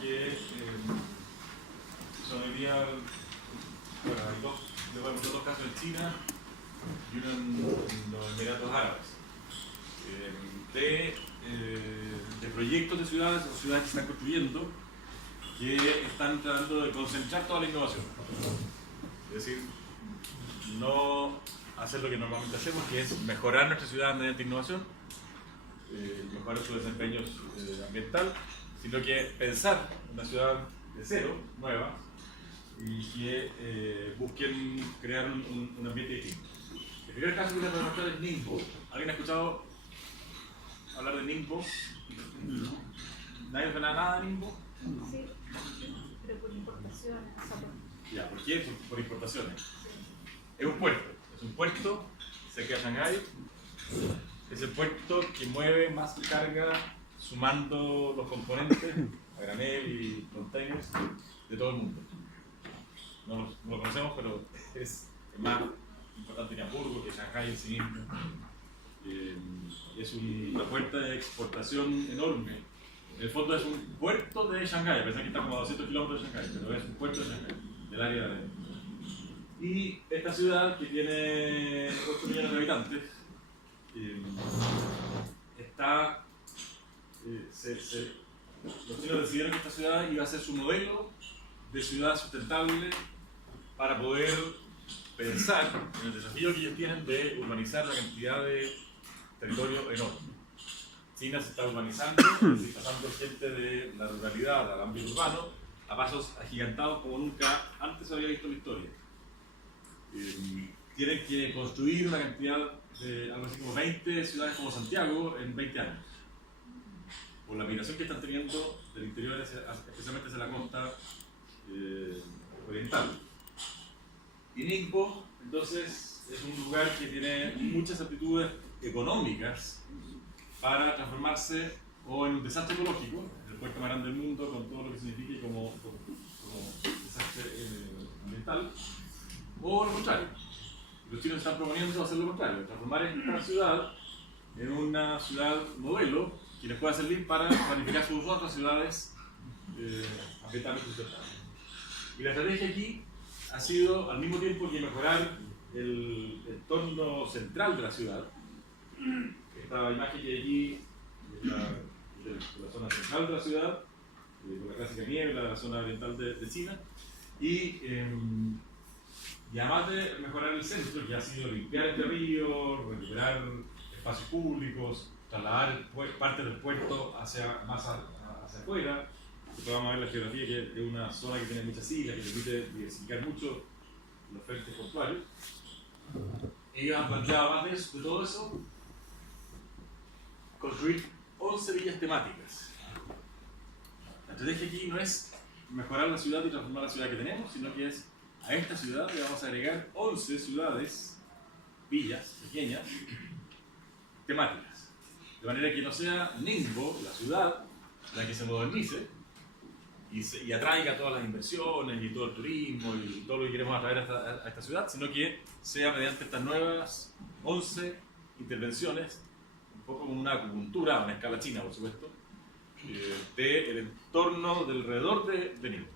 que son hoy día, bueno, hay dos casos en China y uno en los Emiratos Árabes, de proyectos de ciudades o ciudades que se están construyendo que están tratando de concentrar toda la innovación. Es decir, no hacer lo que normalmente hacemos, que es mejorar nuestra ciudad mediante innovación, mejorar su desempeño ambiental, sino que pensar una ciudad de cero, nueva, y que busquen crear un ambiente distinto. El primer caso que les voy a mostrar es Ningbo. ¿Alguien ha escuchado hablar de Ningbo? ¿Nadie suena nada de Ningbo? Sí, pero por importaciones. O sea, Ya, ¿por qué? Por importaciones. Sí. Es un puerto cerca de Shanghái. Es el puerto que mueve más carga sumando los componentes a granel y containers de todo el mundo. No lo conocemos, pero es más importante que Hamburgo, que Shanghái en sí mismo. Es una puerta de exportación enorme. En el fondo es un puerto de Shanghái, a pesar que está como a 200 kilómetros de Shanghái, pero es un puerto de Shanghái, del área de... Y esta ciudad, que tiene 8 millones de habitantes, los chinos decidieron que esta ciudad iba a ser su modelo de ciudad sustentable para poder pensar en el desafío que ellos tienen de urbanizar la cantidad de territorio enorme. China se está urbanizando, pasando gente de la ruralidad al ámbito urbano a pasos agigantados como nunca antes había visto en la historia. Tienen que construir una cantidad de algo así como 20 ciudades como Santiago en 20 años. Por la migración que están teniendo del interior, especialmente hacia la costa oriental. Y Ningbo, entonces, es un lugar que tiene muchas aptitudes económicas para transformarse o en un desastre ecológico, el puerto más grande del mundo, con todo lo que significa como desastre ambiental, o lo contrario. Los chinos están proponiendo hacer lo contrario, transformar esta ciudad en una ciudad modelo que les pueda servir para planificar sus otras ciudades ambientalmente sustentables. Y la estrategia aquí ha sido, al mismo tiempo que mejorar el entorno central de la ciudad, esta imagen que hay aquí de la zona central de la ciudad, con la clásica niebla de la zona oriental de China, y además de mejorar el centro, que ha sido limpiar este río, recuperar espacios públicos, trasladar parte del puerto más hacia afuera. Después vamos a ver la geografía, que es una zona que tiene muchas islas, que permite diversificar mucho los frentes portuarios. Ellos han planteado, además de todo eso, construir 11 villas temáticas. La estrategia aquí no es mejorar la ciudad y transformar la ciudad que tenemos, sino que es a esta ciudad le vamos a agregar 11 ciudades, villas pequeñas, temáticas. De manera que no sea Ningbo, la ciudad, la que se modernice y atraiga todas las inversiones y todo el turismo y todo lo que queremos atraer a esta ciudad, sino que sea mediante estas nuevas 11 intervenciones, un poco como una acupuntura, a una escala china, por supuesto, del entorno del alrededor de Ningbo.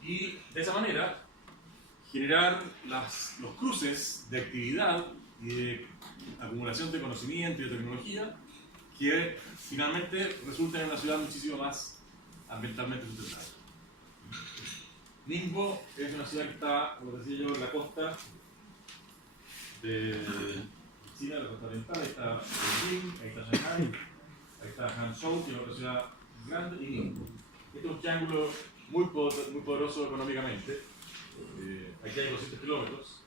Y de esa manera generar los cruces de actividad y de acumulación de conocimiento y de tecnología que finalmente resulten en una ciudad muchísimo más ambientalmente sustentable. Ningbo es una ciudad que está, como decía yo, en la costa de China, la costa oriental. Ahí está Beijing, ahí está Shanghái, ahí está Hangzhou, que es otra ciudad grande, y Ningbo. Este es un triángulo muy poderoso económicamente. Aquí hay 200 kilómetros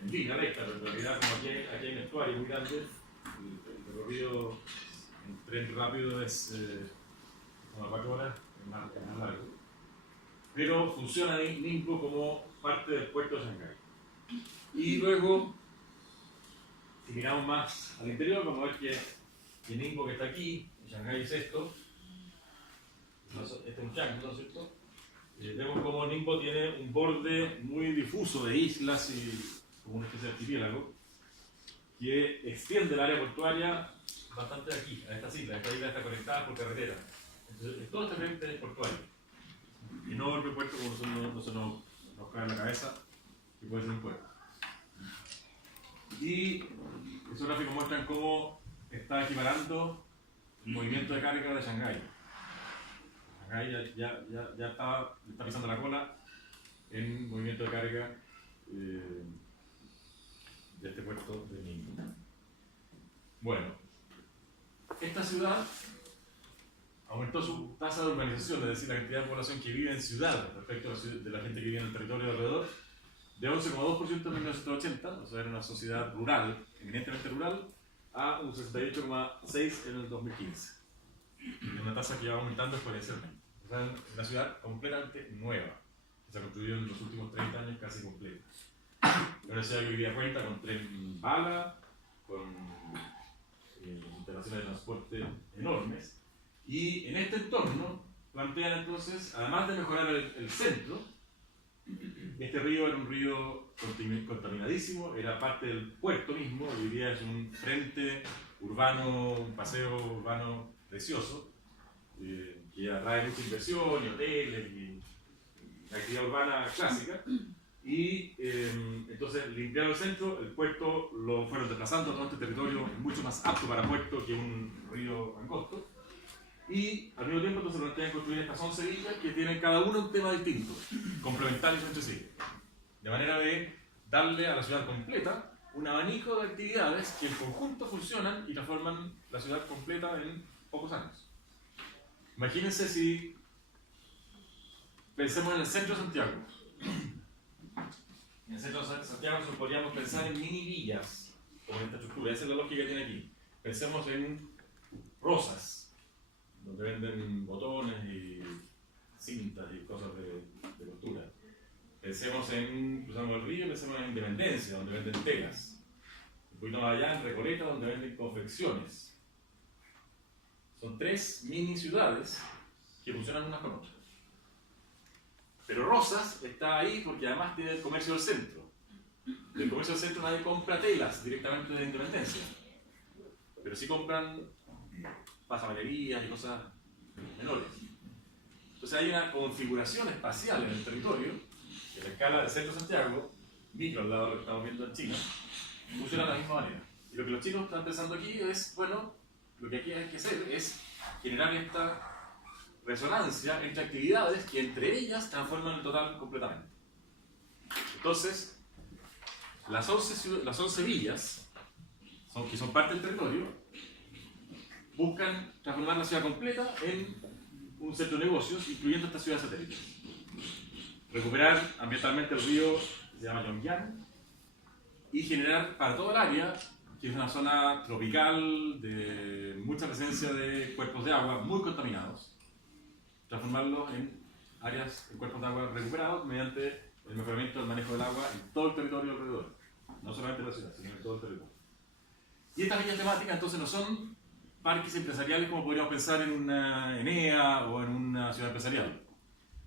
en línea recta, pero en realidad como aquí hay un estuario muy grande, el recorrido en tren rápido es como 4 horas, es más largo. Pero funciona Ningbo como parte del puerto de Shanghái. Y luego, si miramos más al interior, vamos a ver que Ningbo, que está aquí, en Shanghái es esto. Este es un triángulo, ¿no es cierto? Vemos como Ningbo tiene un borde muy difuso de islas y como una especie de archipiélago que extiende el área portuaria bastante aquí, a estas islas. Esta isla está conectada por carretera. Entonces, todo este frente es portuario. Enorme puerto como no se nos cae en la cabeza, que puede ser un puerto. Y estos gráficos muestran cómo está equiparando el movimiento de carga de Shanghái. Shanghái ya está pisando la cola en movimiento de carga de este puerto de Ningbo. Bueno, esta ciudad aumentó su tasa de urbanización, es decir, la cantidad de población que vive en ciudad respecto de la gente que vive en el territorio de alrededor, de 11,2% en 1980, o sea, era una sociedad rural, eminentemente rural, a un 68,6% en el 2015. Es una tasa que va aumentando exponencialmente. O sea, es una ciudad completamente nueva, que se ha construido en los últimos 30 años casi completa. Es una ciudad que hoy día cuenta con tren bala, con instalaciones de transporte enormes, y en este entorno plantean entonces, además de mejorar el centro, este río era un río contaminadísimo, era parte del puerto mismo, hoy día es un frente urbano, un paseo urbano precioso, que atrae mucha inversión y hoteles y actividad urbana clásica. Y entonces limpiaron el centro, el puerto lo fueron desplazando a todo este territorio mucho más apto para puerto que un río angosto. Y al mismo tiempo entonces plantean construir estas 11 villas que tienen cada uno un tema distinto, complementarios entre sí. De manera de darle a la ciudad completa un abanico de actividades que en conjunto funcionan y transforman la ciudad completa en pocos años. Imagínense si pensemos en el centro de Santiago. En el centro de Santiago nosotros podríamos pensar en mini villas con esta estructura, esa es la lógica que tiene aquí. Pensemos en Rosas, donde venden botones y cintas y cosas de costura. Pensemos en, cruzamos el río, pensemos en Independencia, donde venden telas. Un poquito más allá, en Recoleta, donde venden confecciones. Son 3 mini ciudades que funcionan unas con otras. Pero Rosas está ahí porque además tiene el comercio del centro. Del comercio del centro nadie compra telas directamente de Independencia. Pero sí compran pasamanerías y cosas menores. Entonces hay una configuración espacial en el territorio, que a la escala del centro de Santiago, micro al lado de lo que estamos viendo en China, funciona de la misma manera. Y lo que los chinos están pensando aquí es, bueno, lo que aquí hay que hacer es generar esta resonancia entre actividades que entre ellas transforman el total completamente. Entonces, las 11 villas, que son parte del territorio, buscan transformar la ciudad completa en un centro de negocios, incluyendo esta ciudad satélite. Recuperar ambientalmente el río que se llama Yongyan y generar para todo el área, que es una zona tropical de mucha presencia de cuerpos de agua muy contaminados, transformarlos en áreas, en cuerpos de agua recuperados mediante el mejoramiento del manejo del agua en todo el territorio alrededor, no solamente en la ciudad, sino en todo el territorio. Y estas villas temáticas entonces no son parques empresariales como podríamos pensar en una ENEA o en una ciudad empresarial,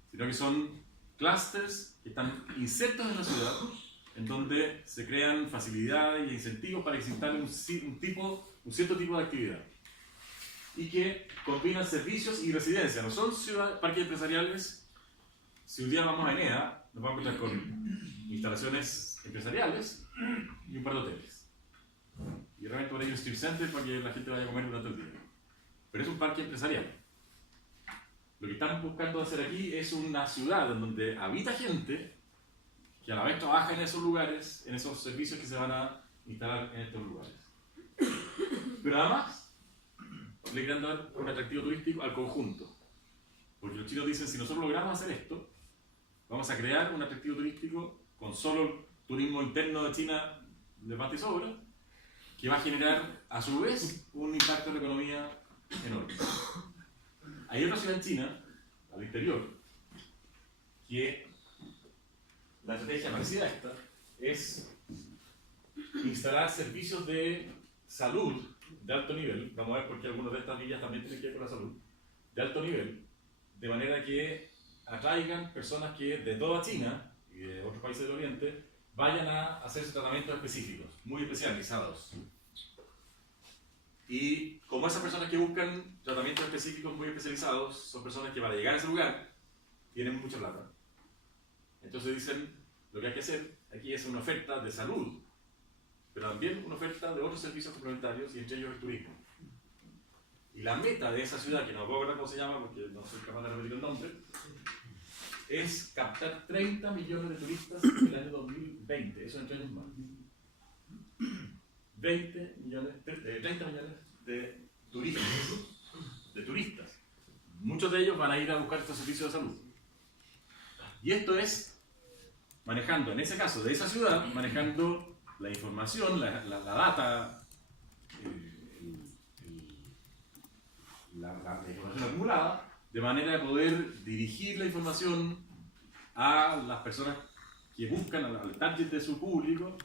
sino que son clústeres que están insertos en la ciudad, en donde se crean facilidades y incentivos para que se instale un cierto tipo de actividad y que combinan servicios y residencia. No son parques empresariales. Si un día vamos a ENEA, nos vamos a encontrar con instalaciones empresariales y un par de hoteles. Y realmente por ahí un strip center para que la gente vaya a comer durante el día. Pero es un parque empresarial. Lo que estamos buscando hacer aquí es una ciudad en donde habita gente que a la vez trabaja en esos lugares, en esos servicios que se van a instalar en estos lugares. Pero además, le quieren dar un atractivo turístico al conjunto. Porque los chinos dicen, si nosotros logramos hacer esto, vamos a crear un atractivo turístico con solo turismo interno de China de basta y sobra, que va a generar a su vez un impacto en la economía enorme. Hay otra ciudad en China, al interior, que la estrategia parecida a esta es instalar servicios de salud de alto nivel. Vamos a ver por qué algunas de estas villas también tienen que ver con la salud, de alto nivel, de manera que atraigan personas que de toda China y de otros países del Oriente vayan a hacerse tratamientos específicos, muy especializados. Y como esas personas que buscan tratamientos específicos muy especializados son personas que para llegar a ese lugar tienen mucha plata. Entonces dicen, lo que hay que hacer aquí es una oferta de salud, pero también una oferta de otros servicios complementarios y entre ellos el turismo. Y la meta de esa ciudad, que no puedo recordar cómo se llama porque no soy capaz de repetir el nombre, es captar 30 millones de turistas en el año 2020, eso en 3 años más. 30 millones de turistas. Muchos de ellos van a ir a buscar estos servicios de salud. Y esto es manejando, en ese caso, de esa ciudad, manejando la información, la data, la información acumulada, de manera de poder dirigir la información a las personas que buscan, al target de su público,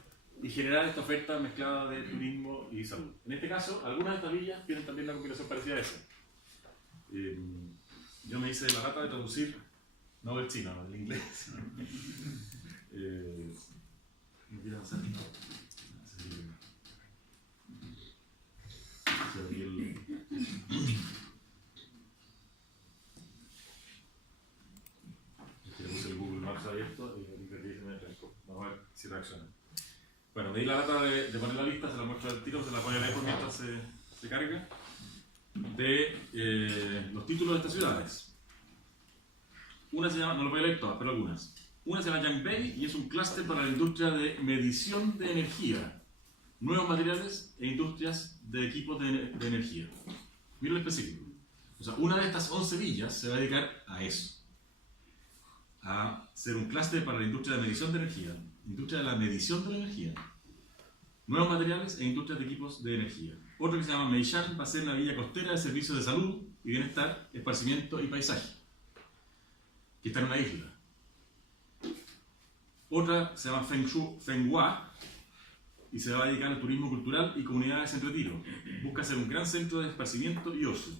y generar esta oferta mezclada de turismo y salud. En este caso, algunas de estas villas tienen también una combinación parecida a esa. Yo me hice la rata de traducir, no del chino, del inglés. ¿No quiero avanzar? Le puse el Google Maps abierto y el ingrediente me trancó. Vamos a ver si reacciona. Bueno, me di la lata de poner la lista, se la muestro al tiro, se la voy a leer por mientras se carga, de los títulos de estas ciudades. Una se llama, no lo voy a leer todas, pero algunas. Una se llama Yangbei y es un clúster para la industria de medición de energía, nuevos materiales e industrias de equipos de energía. Mira lo específico. O sea, una de estas 11 villas se va a dedicar a eso. A ser un clúster para la industria de medición de energía, industria de la medición de la energía, nuevos materiales e industrias de equipos de energía. Otro que se llama Meishan va a ser una villa costera de servicios de salud y bienestar, esparcimiento y paisaje, que está en una isla. Otra se llama Fenghua y se va a dedicar al turismo cultural y comunidades en retiro. Busca ser un gran centro de esparcimiento y ocio.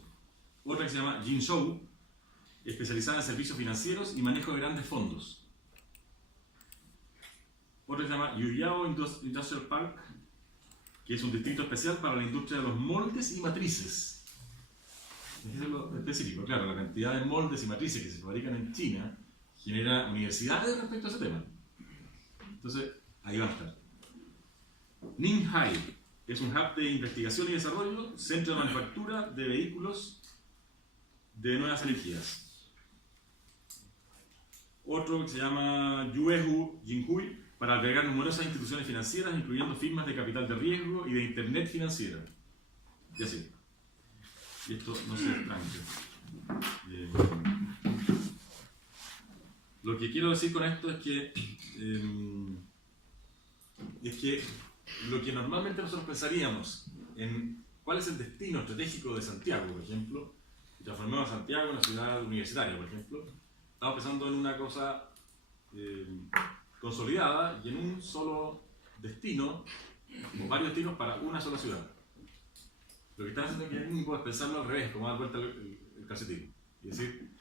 Otra que se llama Jinzhou, especializada en servicios financieros y manejo de grandes fondos. Otra se llama Yuyao Industrial Park, que es un distrito especial para la industria de los moldes y matrices. Es lo específico, claro, la cantidad de moldes y matrices que se fabrican en China genera universidades respecto a ese tema. Entonces, ahí va a estar. Ninhai es un hub de investigación y desarrollo, centro de manufactura de vehículos de nuevas energías. Otro que se llama Yuehu Jinhui, para albergar numerosas instituciones financieras, incluyendo firmas de capital de riesgo y de internet financiera. Y así. Y esto no se tranque. Lo que quiero decir con esto es que lo que normalmente nosotros pensaríamos en cuál es el destino estratégico de Santiago, por ejemplo, si transformamos a Santiago en una ciudad universitaria, por ejemplo, estamos pensando en una cosa consolidada y en un solo destino, o varios destinos para una sola ciudad. Lo que están haciendo aquí es pensarlo al revés, como dar vuelta el calcetín. Y decir,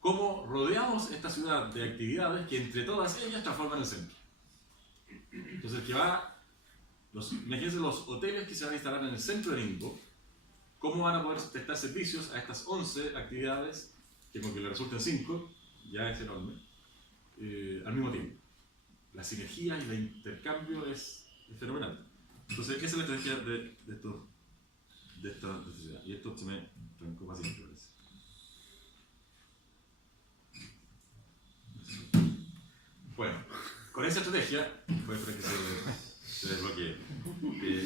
¿cómo rodeamos esta ciudad de actividades que entre todas ellas transforman el centro? Entonces, el que va, imagínense los hoteles que se van a instalar en el centro de Ningbo, ¿cómo van a poder prestar servicios a estas 11 actividades, que con que le resulten 5, ya es enorme, al mismo tiempo? La sinergia y el intercambio es fenomenal. Entonces, esa es la estrategia de esta ciudad. Y esto se me trancó más siempre. Bueno, con esa estrategia, voy a esperar que se desbloquee.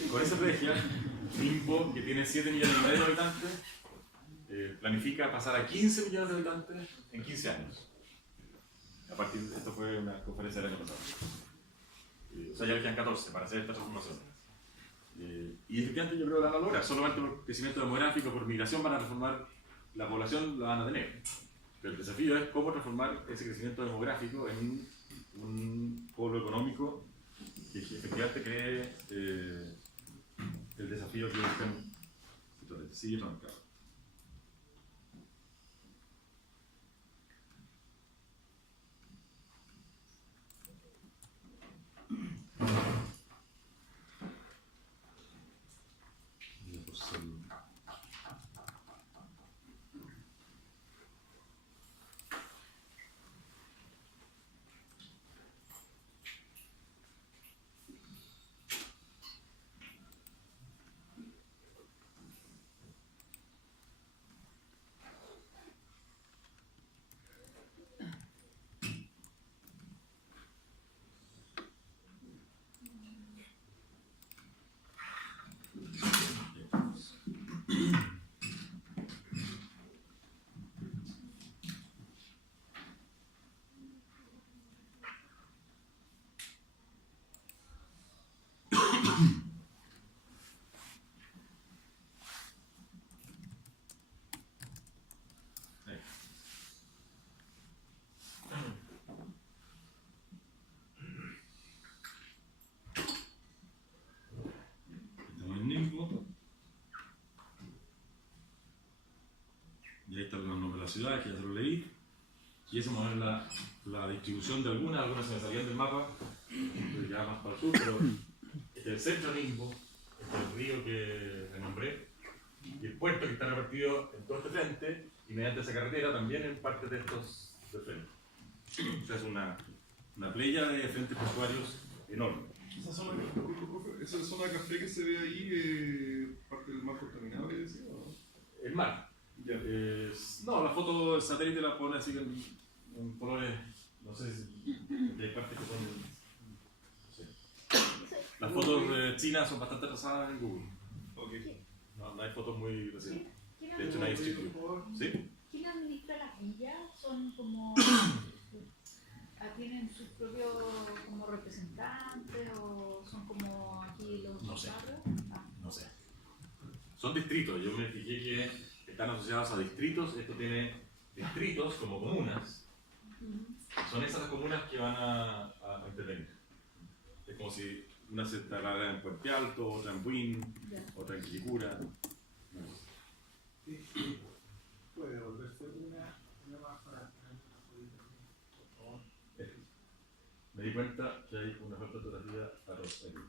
Con esa estrategia, Ningbo, que tiene 7 millones y medio de habitantes, planifica pasar a 15 millones de habitantes en 15 años. A partir de esto fue una conferencia del año pasado. O sea, ya le quedan 14 para hacer esta transformación. Y efectivamente yo creo que la van a lograr. Solamente por crecimiento demográfico, por migración van a transformar la población, la van a tener. Pero el desafío es cómo transformar ese crecimiento demográfico en un polo económico que efectivamente cree el desafío que buscan. Sigue trancado. Estamos en Ningbo. Y ahí está el nombre de la ciudad, que ya se lo leí. Y esa es la distribución de algunas se me salían del mapa, ya más para el sur, pero este es el centro de Ningbo, este es el río que renombré, y el puerto que está repartido en todo este frente, y mediante esa carretera también en parte de estos de frente. O sea, es una playa de frentes portuarios enorme. Esa zona de café que se ve ahí, parte del mar contaminable, decía, ¿no? El mar. Ya. No, la foto del satélite la pone así en colores, no sé si hay partes que son... No sé. Las fotos chinas son bastante atrasadas en Google. Ok. No hay fotos muy recientes. ¿Quién De hecho, nadie administra, escribió. ¿Sí? ¿quién administra las villas? ¿Son como... tienen sus propios como representantes o son como aquí los No sé. barrios? No sé. Son distritos. Yo me fijé que están asociados a distritos. Esto tiene distritos como comunas. Son esas las comunas que van a intervenir. Es como si una se trasladara en Puente Alto, otra en Buin, Ya. otra en Quilicura. Puede volverse una más para por favor. Me di cuenta que hay una falta de fotografía a Rosario.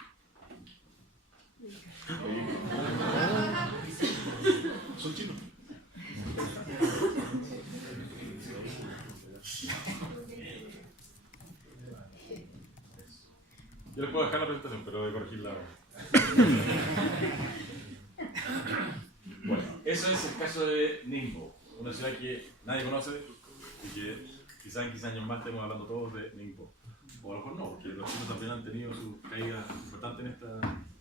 Son chinos. Yo les puedo dejar la presentación, pero voy a corregirla. Bueno, eso es el caso de Ningbo, una ciudad que nadie conoce y que quizás en 15 años más estemos hablando todos de Ningbo. O a lo mejor no, porque los chinos también han tenido su caída importante en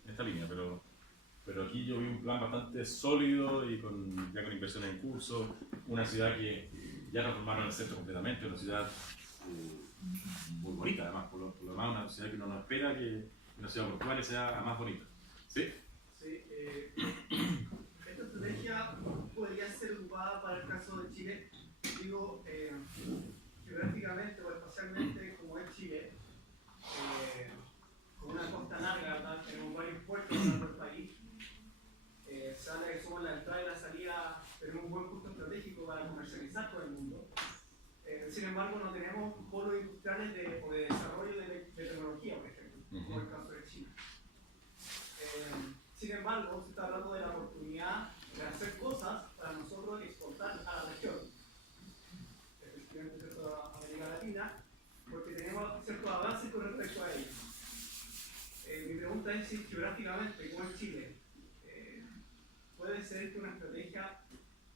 esta línea, pero aquí yo vi un plan bastante sólido y ya con inversiones en curso, una ciudad que ya transformaron el centro completamente, una ciudad muy bonita además, por lo demás una ciudad que uno no espera que una ciudad portuaria sea más bonita. ¿Sí? Sí, esta estrategia podría ser ocupada para el caso de Chile. Digo, geográficamente o espacialmente, como es Chile, con una costa larga, ¿verdad? Tenemos varios puertos en el país. Sale que somos la entrada y la salida, tenemos un buen punto estratégico para comercializar con el mundo. Sin embargo, no tenemos polos industriales o de desarrollo de tecnología, por ejemplo, como el caso de China. Sin embargo, se está hablando de la oportunidad de hacer cosas para nosotros exportar a la región, específicamente a América Latina, porque tenemos ciertos avances con respecto a ello. Mi pregunta es si geográficamente, como es Chile, ¿puede ser que una estrategia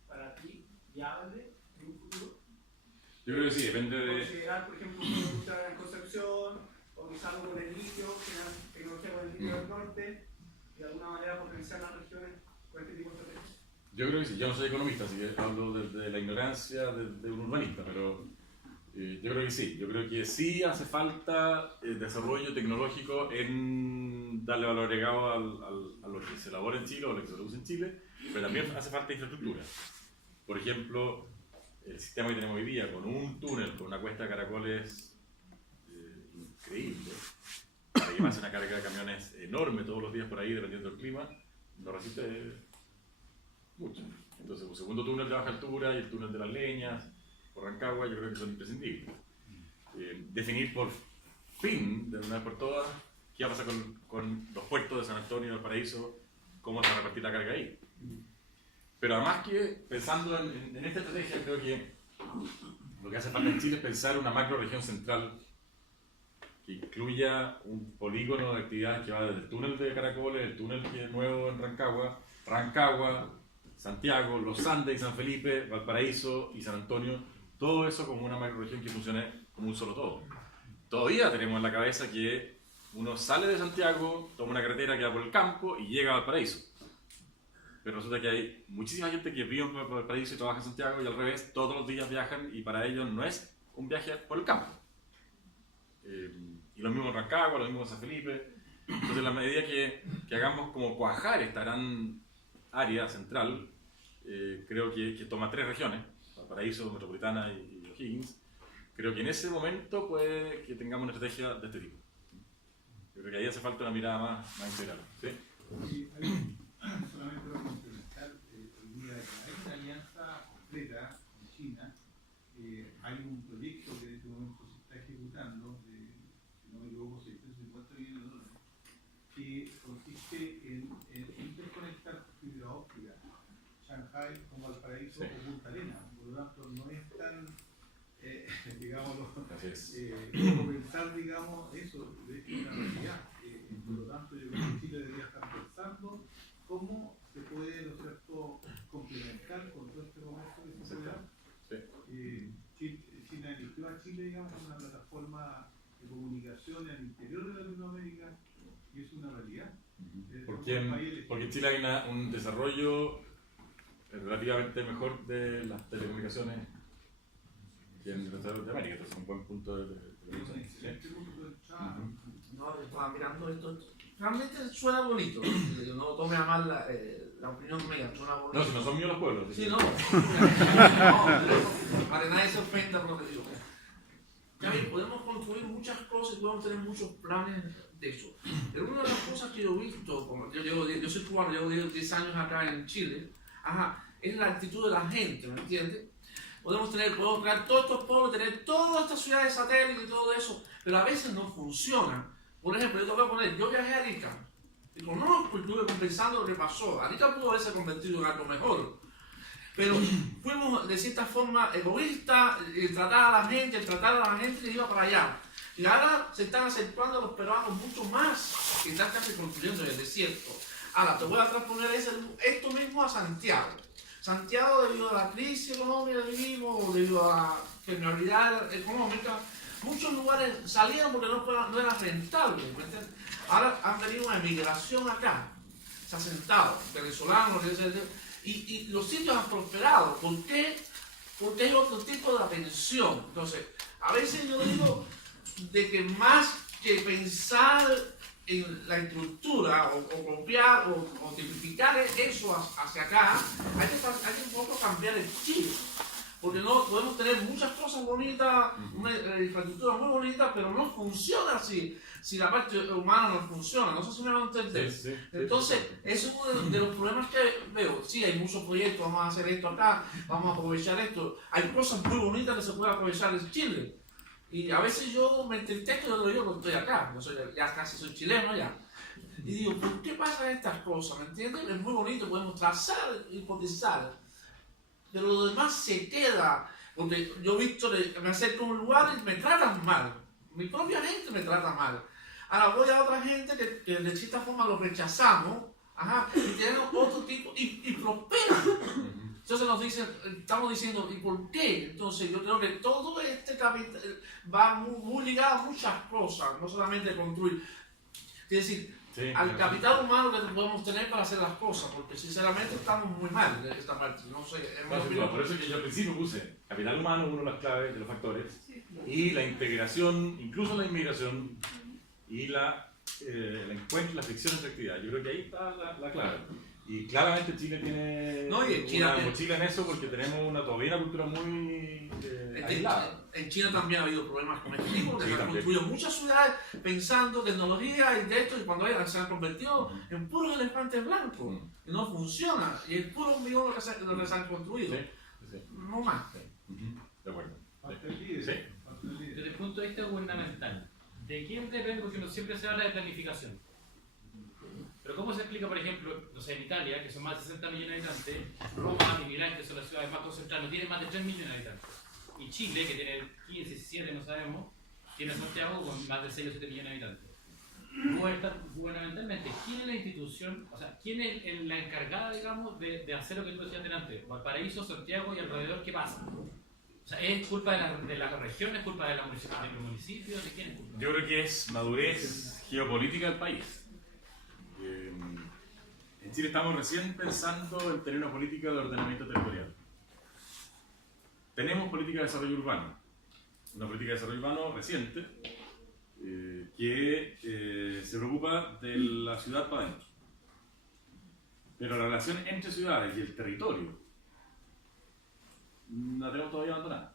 para ti viable en un futuro? Yo creo que sí, depende de... Considerar, por ejemplo, una industria en Concepción, o quizás algo con el litio, generar tecnología con el litio del norte, y de alguna manera potenciar las regiones con este tipo de estrategias. Yo creo que sí, yo no soy economista, así que hablo de la ignorancia de un urbanista, pero yo creo que sí. Yo creo que sí hace falta desarrollo tecnológico en darle valor agregado a lo que se elabora en Chile o a lo que se produce en Chile, pero también hace falta infraestructura. Por ejemplo, el sistema que tenemos hoy día, con un túnel, con una cuesta de caracoles increíble, para que pase una carga de camiones enorme todos los días por ahí, dependiendo del clima, no resiste mucho. Entonces, un segundo túnel de baja altura y el túnel de las leñas, por Rancagua, yo creo que son imprescindibles. Definir por fin, de una vez por todas, qué va a pasar con los puertos de San Antonio y Valparaíso, cómo se va a repartir la carga ahí. Pero además que, pensando en esta estrategia, creo que lo que hace falta en Chile es pensar una macro región central que incluya un polígono de actividades que va desde el túnel de Caracoles, el túnel que es nuevo en Rancagua, Santiago, Los Andes y San Felipe, Valparaíso y San Antonio, todo eso como una macro región que funcione como un solo todo. Todavía tenemos en la cabeza que uno sale de Santiago, toma una carretera que va por el campo y llega a Valparaíso. pero resulta que hay muchísima gente que vive en Valparaíso y trabaja en Santiago y al revés, todos los días viajan y para ellos no es un viaje por el campo. Y lo mismo en Rancagua, lo mismo en San Felipe. Entonces, en la medida que hagamos como cuajar esta gran área central, creo que toma 3 regiones, Valparaíso, Metropolitana y O'Higgins, creo que en ese momento puede que tengamos una estrategia de este tipo. Yo creo que ahí hace falta una mirada más integral. ¿Sí? Sí, solamente para complementar, hoy día hay una alianza completa con China, hay un proyecto que en este momento se está ejecutando, si no me equivoco, 650 millones de dólares, que consiste en interconectar por fibra óptica Shanghai con Valparaíso o Punta Arenas, por lo tanto no es tan, digámoslo, comenzar, digamos, eso, de hecho es una realidad. Por lo tanto, yo creo que Chile debería estar pensando cómo se puede, ¿no es cierto?, complementar con todo este comercio que se da. China eligió a Chile, digamos, como una plataforma de comunicación al interior de Latinoamérica y es una realidad. Porque en Chile hay un desarrollo relativamente mejor de las telecomunicaciones que en el resto de América, entonces es un buen punto de Es un excelente punto de vista. No, yo estaba mirando esto. Realmente suena bonito. No tome a mal la opinión mía. Suena bonito. No, si no son míos los pueblos. Sí, no. Para que nadie se ofenda por lo que digo. Ya bien, podemos construir muchas cosas y podemos tener muchos planes de eso. Pero una de las cosas que yo he visto, como yo soy cubano, llevo 10 años acá en Chile, es la actitud de la gente, ¿me entiendes? Podemos crear todos estos pueblos, tener todas estas ciudades satélites y todo eso, pero a veces no funciona. Por ejemplo, yo te voy a poner, yo viajé a Arica y conozco y estuve compensando lo que pasó. Arica pudo haberse convertido en algo mejor, pero fuimos de cierta forma egoístas, tratar a la gente que iba para allá. Y ahora se están acentuando los peruanos mucho más, que están casi construyendo en el desierto. Ahora, te voy a transponer esto mismo a Santiago. Santiago, debido a la crisis económica que vivimos, debido a la criminalidad económica, muchos lugares salieron porque no era rentable. Ahora han venido una emigración acá, se ha sentado, venezolanos, y los sitios han prosperado. ¿Por qué? Porque hay otro tipo de atención. Entonces, a veces yo digo de que más que pensar en la estructura o copiar o tipificar eso hacia acá, hay que un poco cambiar el chip. Porque no podemos tener muchas cosas bonitas, una infraestructura muy bonita, pero no funciona así. Si la parte humana no funciona, no sé si me van a entender. Sí. Entonces, eso es uno de los problemas que veo. Sí, hay muchos proyectos, vamos a hacer esto acá, vamos a aprovechar esto. Hay cosas muy bonitas que se pueden aprovechar en Chile. Y a veces yo me entristezo cuando yo no estoy acá. Yo ya casi soy chileno ya. Y digo, ¿por qué pasan estas cosas? ¿Me entiendes? Es muy bonito, podemos trazar, hipotizar. Pero lo demás se queda. Porque yo he visto, me acerco a un lugar y me tratan mal. Mi propia gente me trata mal. Ahora voy a otra gente que de cierta forma lo rechazamos. Y tenemos otro tipo y prosperan. Entonces estamos diciendo, ¿y por qué? Entonces yo creo que todo este capital va muy ligado a muchas cosas, no solamente construir. Es decir, al capital humano que podemos tener para hacer las cosas, porque sinceramente estamos muy mal en esta parte. No sé, por eso es que yo al principio puse capital humano, uno de las claves, de los factores, y la integración, incluso la inmigración, y el encuentro, la fricción entre actividades. Yo creo que ahí está la clave. Y claramente Chile tiene una mochila en eso porque tenemos todavía una cultura muy aislada. En China también ha habido problemas con este tipo, porque se han construido muchas ciudades pensando tecnología y de esto, y cuando se han convertido en puros elefantes blancos. Y no funciona. Y es puro millón lo que se han construido. Sí. No más. De acuerdo. Desde el punto de vista gubernamental, ¿de quién depende? Porque siempre se habla de planificación. Pero ¿cómo se explica, por ejemplo, no sé, en Italia, que son más de 60 millones de habitantes, Roma y Milán, que son las ciudades más concentradas, tienen más de 3 millones de habitantes? Y Chile, que tiene 15, 17, no sabemos, tiene Santiago con más de 6 o 7 millones de habitantes. Gubernamentalmente, ¿quién es la institución, o sea, quién es la encargada, digamos, de hacer lo que tú decías delante? Valparaíso, Santiago y alrededor, ¿qué pasa? O sea, ¿es culpa de la región, es culpa de los municipios? ¿De quién es culpa? Yo creo que es madurez geopolítica del país. En Chile estamos recién pensando en tener una política de ordenamiento territorial. Tenemos política de desarrollo urbano, una política de desarrollo urbano reciente que se preocupa de la ciudad para adentro. Pero la relación entre ciudades y el territorio la tenemos todavía abandonada.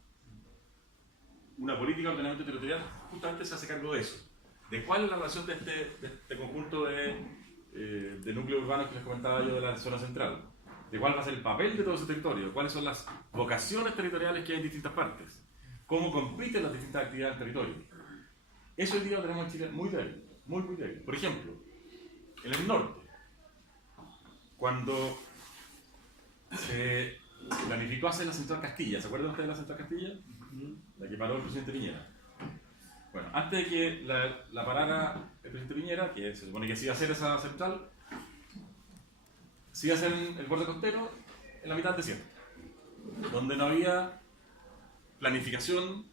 Una política de ordenamiento territorial justamente se hace cargo de eso. ¿De cuál es la relación de este conjunto de núcleos urbanos que les comentaba yo de la zona central? ¿De cuál va a ser el papel de todo ese territorio? ¿Cuáles son las vocaciones territoriales que hay en distintas partes? ¿Cómo compiten las distintas actividades del territorio? Eso hoy día lo tenemos en Chile muy débil, muy débil. Por ejemplo, en el norte, cuando se planificó hacer la Central Castilla, ¿se acuerdan ustedes de la Central Castilla? La que paró el presidente Piñera. Bueno, antes de que la parara el presidente Piñera, que se supone que se iba a hacer esa central, se iba a hacer en el borde costero, en la mitad del desierto, donde no había planificación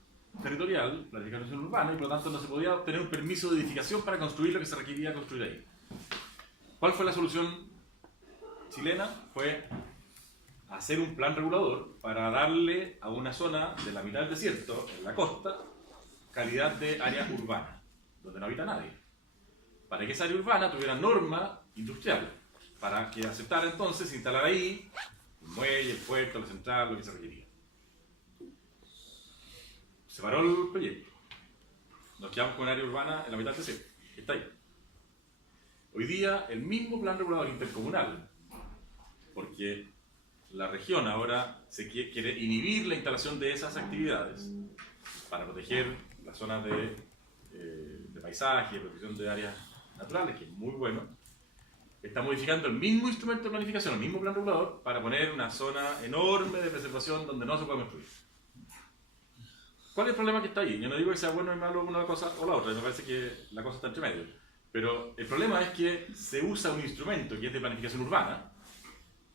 territorial, planificación urbana, y por lo tanto no se podía obtener un permiso de edificación para construir lo que se requería construir ahí. ¿Cuál fue la solución chilena? Fue hacer un plan regulador para darle a una zona de la mitad del desierto, en la costa, calidad de área urbana, donde no habita nadie. Para que esa área urbana tuviera norma industrial, para que aceptara entonces instalar ahí el muelle, el puerto, la central, lo que se requería. Se paró el proyecto. Nos quedamos con área urbana en la mitad del desierto. Está ahí. Hoy día, el mismo plan regulador intercomunal, porque la región ahora se quiere inhibir la instalación de esas actividades para proteger las zonas de paisaje, de protección de áreas naturales, que es muy bueno. Está modificando el mismo instrumento de planificación, el mismo plan regulador, para poner una zona enorme de preservación donde no se puede construir. ¿Cuál es el problema que está ahí? Yo no digo que sea bueno o malo una cosa o la otra, me parece que la cosa está entre medio. Pero el problema es que se usa un instrumento que es de planificación urbana,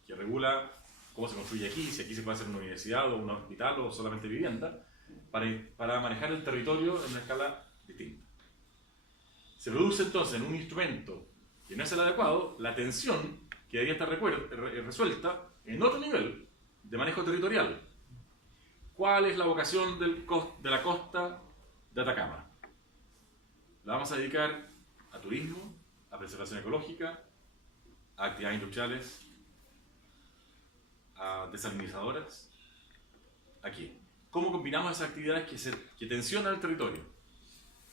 que regula cómo se construye aquí, si aquí se puede hacer una universidad o un hospital o solamente vivienda, para manejar el territorio en una escala distinta. Se produce entonces en un instrumento que no es el adecuado la tensión que debería estar resuelta en otro nivel de manejo territorial. ¿Cuál es la vocación de la costa de Atacama? La vamos a dedicar a turismo, a preservación ecológica, a actividades industriales, a desalinizadoras. Aquí. ¿Cómo combinamos esas actividades que tensionan el territorio?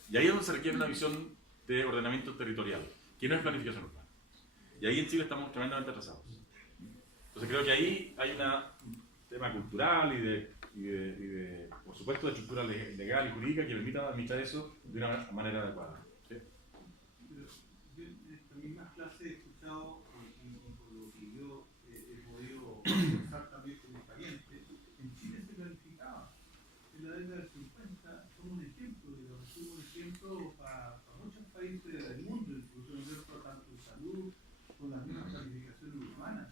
Y ahí es donde se requiere una visión de ordenamiento territorial, que no es planificación urbana. Y ahí en Chile estamos tremendamente atrasados. Entonces creo que ahí hay un tema cultural y de, por supuesto, de estructura legal y jurídica que permita administrar eso de una manera adecuada. ¿Sí? Yo en esta misma clase he escuchado, y por lo que yo he podido conversar también con mis parientes, en Chile se planificaba. En la década del 50 somos un ejemplo, digamos, somos un ejemplo para muchos países del mundo, incluso tanto en salud, con las mismas planificaciones urbanas.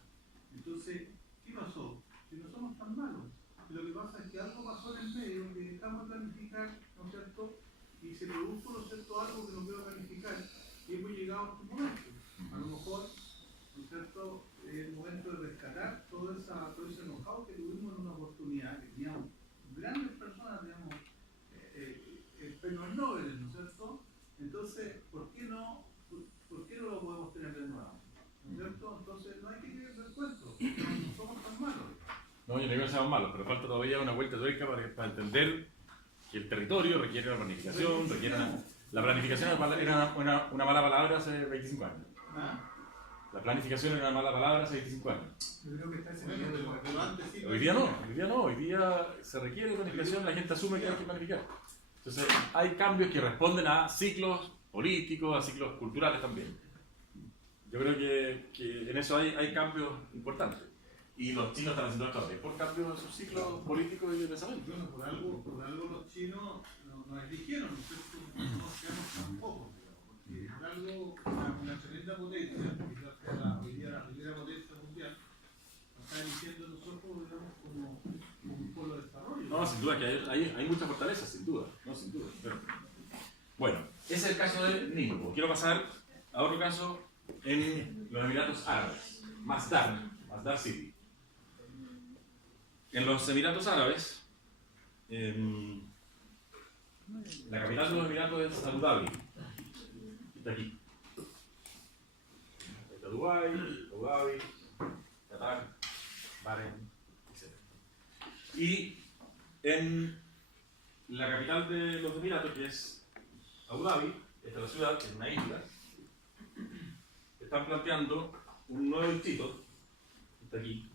Entonces, ¿qué pasó? Que no somos tan malos. Lo que pasa es que algo pasó en el medio, que dejamos de planificar, ¿no es cierto? Y se produjo, ¿no es cierto?, algo que no puedo planificar. Y hemos llegado a este momento. A lo mejor, ¿no es cierto?, es el momento de rescatar todo ese enojado que tuvimos en una oportunidad, que teníamos grandes personas, digamos, premios Nobel, ¿no es cierto? Entonces, ¿por qué no lo podemos tener de nuevo? ¿No es cierto? Entonces, no hay que creer el cuento, no somos tan malos. No, yo no digo que seamos malos, pero falta todavía una vuelta de tuerca para entender que el territorio requiere una planificación, la planificación era una mala palabra hace 25 años. La planificación era una mala palabra hace 25 años. Yo creo que está ese pero antes sí. Hoy día no, hoy día se requiere planificación, la gente asume que hay que planificar. Entonces hay cambios que responden a ciclos políticos, a ciclos culturales también. Yo creo que en eso hay cambios importantes. Y los chinos están haciendo esto también por cambios en sus ciclos políticos y de pensamiento. Bueno, por algo los chinos nos eligieron, ¿no es cierto? No nos quedamos tampoco, porque por algo una tremenda potencia, quizás hoy día la primera potencia mundial, nos está eligiendo nosotros, digamos, como un polo de desarrollo. No, sin duda que hay mucha fortaleza, sin duda. No, sin duda. Pero, bueno, ese es el caso de Nimbo. Quiero pasar a otro caso en los Emiratos Árabes. Masdar City. En los Emiratos Árabes, la capital de los Emiratos es Abu Dhabi. Está aquí. Está Dubái, Abu Dhabi, Qatar, Bahrein, etc. Y en la capital de los Emiratos, que es Abu Dhabi, esta es la ciudad, que es una isla, están planteando un nuevo distrito, está aquí.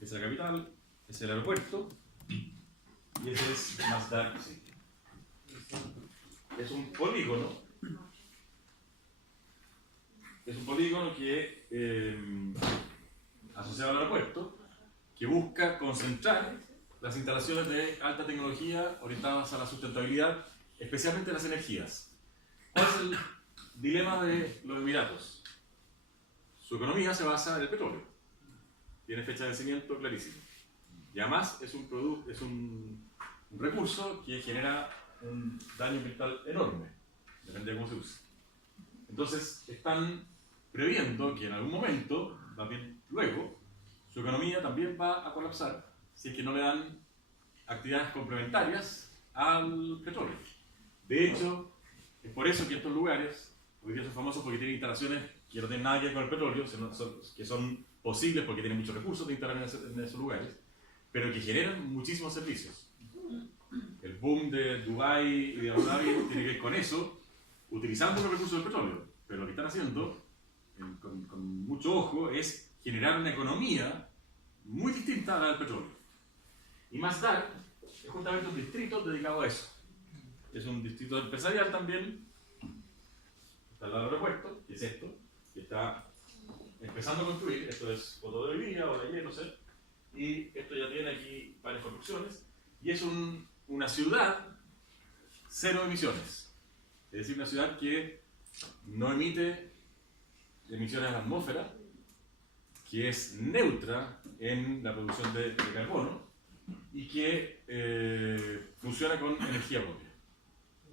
Es la capital, es el aeropuerto, y ese es Masdar City. Es un polígono. Es un polígono que, asociado al aeropuerto, que busca concentrar las instalaciones de alta tecnología orientadas a la sustentabilidad, especialmente las energías. ¿Cuál es el dilema de los Emiratos? Su economía se basa en el petróleo. Tiene fecha de vencimiento clarísima. Y además es un recurso que genera un daño ambiental enorme, depende de cómo se use. Entonces están previendo que en algún momento, también luego, su economía también va a colapsar si es que no le dan actividades complementarias al petróleo. De hecho, es por eso que estos lugares hoy día son famosos, porque tienen instalaciones que no tienen nada que ver con el petróleo, que son posibles porque tienen muchos recursos de instalar en esos lugares, pero que generan muchísimos servicios. El boom de Dubái y de Abu Dhabi tiene que ver con eso, utilizando los recursos del petróleo. Pero lo que están haciendo, con mucho ojo, es generar una economía muy distinta a la del petróleo. Y Masdar es justamente un distrito dedicado a eso. Es un distrito empresarial también. Está al lado del aeropuerto, que es esto, que está empezando a construir. Esto es foto de hoy día o de ayer, no sé. Y esto ya tiene aquí varias construcciones. Y es una ciudad cero emisiones. Es decir, una ciudad que no emite emisiones a la atmósfera, que es neutra en la producción de carbono y que funciona con energía propia.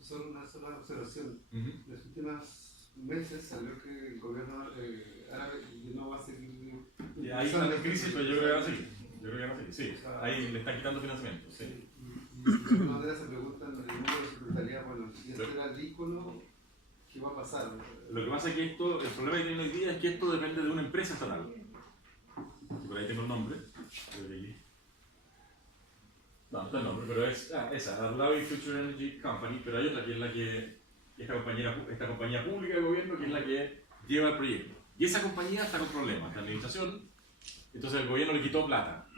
Solo una sola observación. En los últimos meses salió que el gobierno árabe no va a seguir. Hay una crisis, pero yo creo que va a seguir. Yo creo que va a seguir, sí. Ahí le están quitando financiamiento. Sí. De alguna manera se preguntan en el mundo de la secretaría, bueno, si este era el ícono, ¿qué va a pasar? Lo que pasa es que esto, el problema que tiene hoy día es que esto depende de una empresa estatal. Por ahí tengo el nombre. No, está el nombre, pero es esa, Abu Dhabi Future Energy Company, pero hay otra que es la que, esta compañía pública de gobierno, que es la que lleva el proyecto. Y esa compañía está con problemas de administración, entonces el gobierno le quitó plata.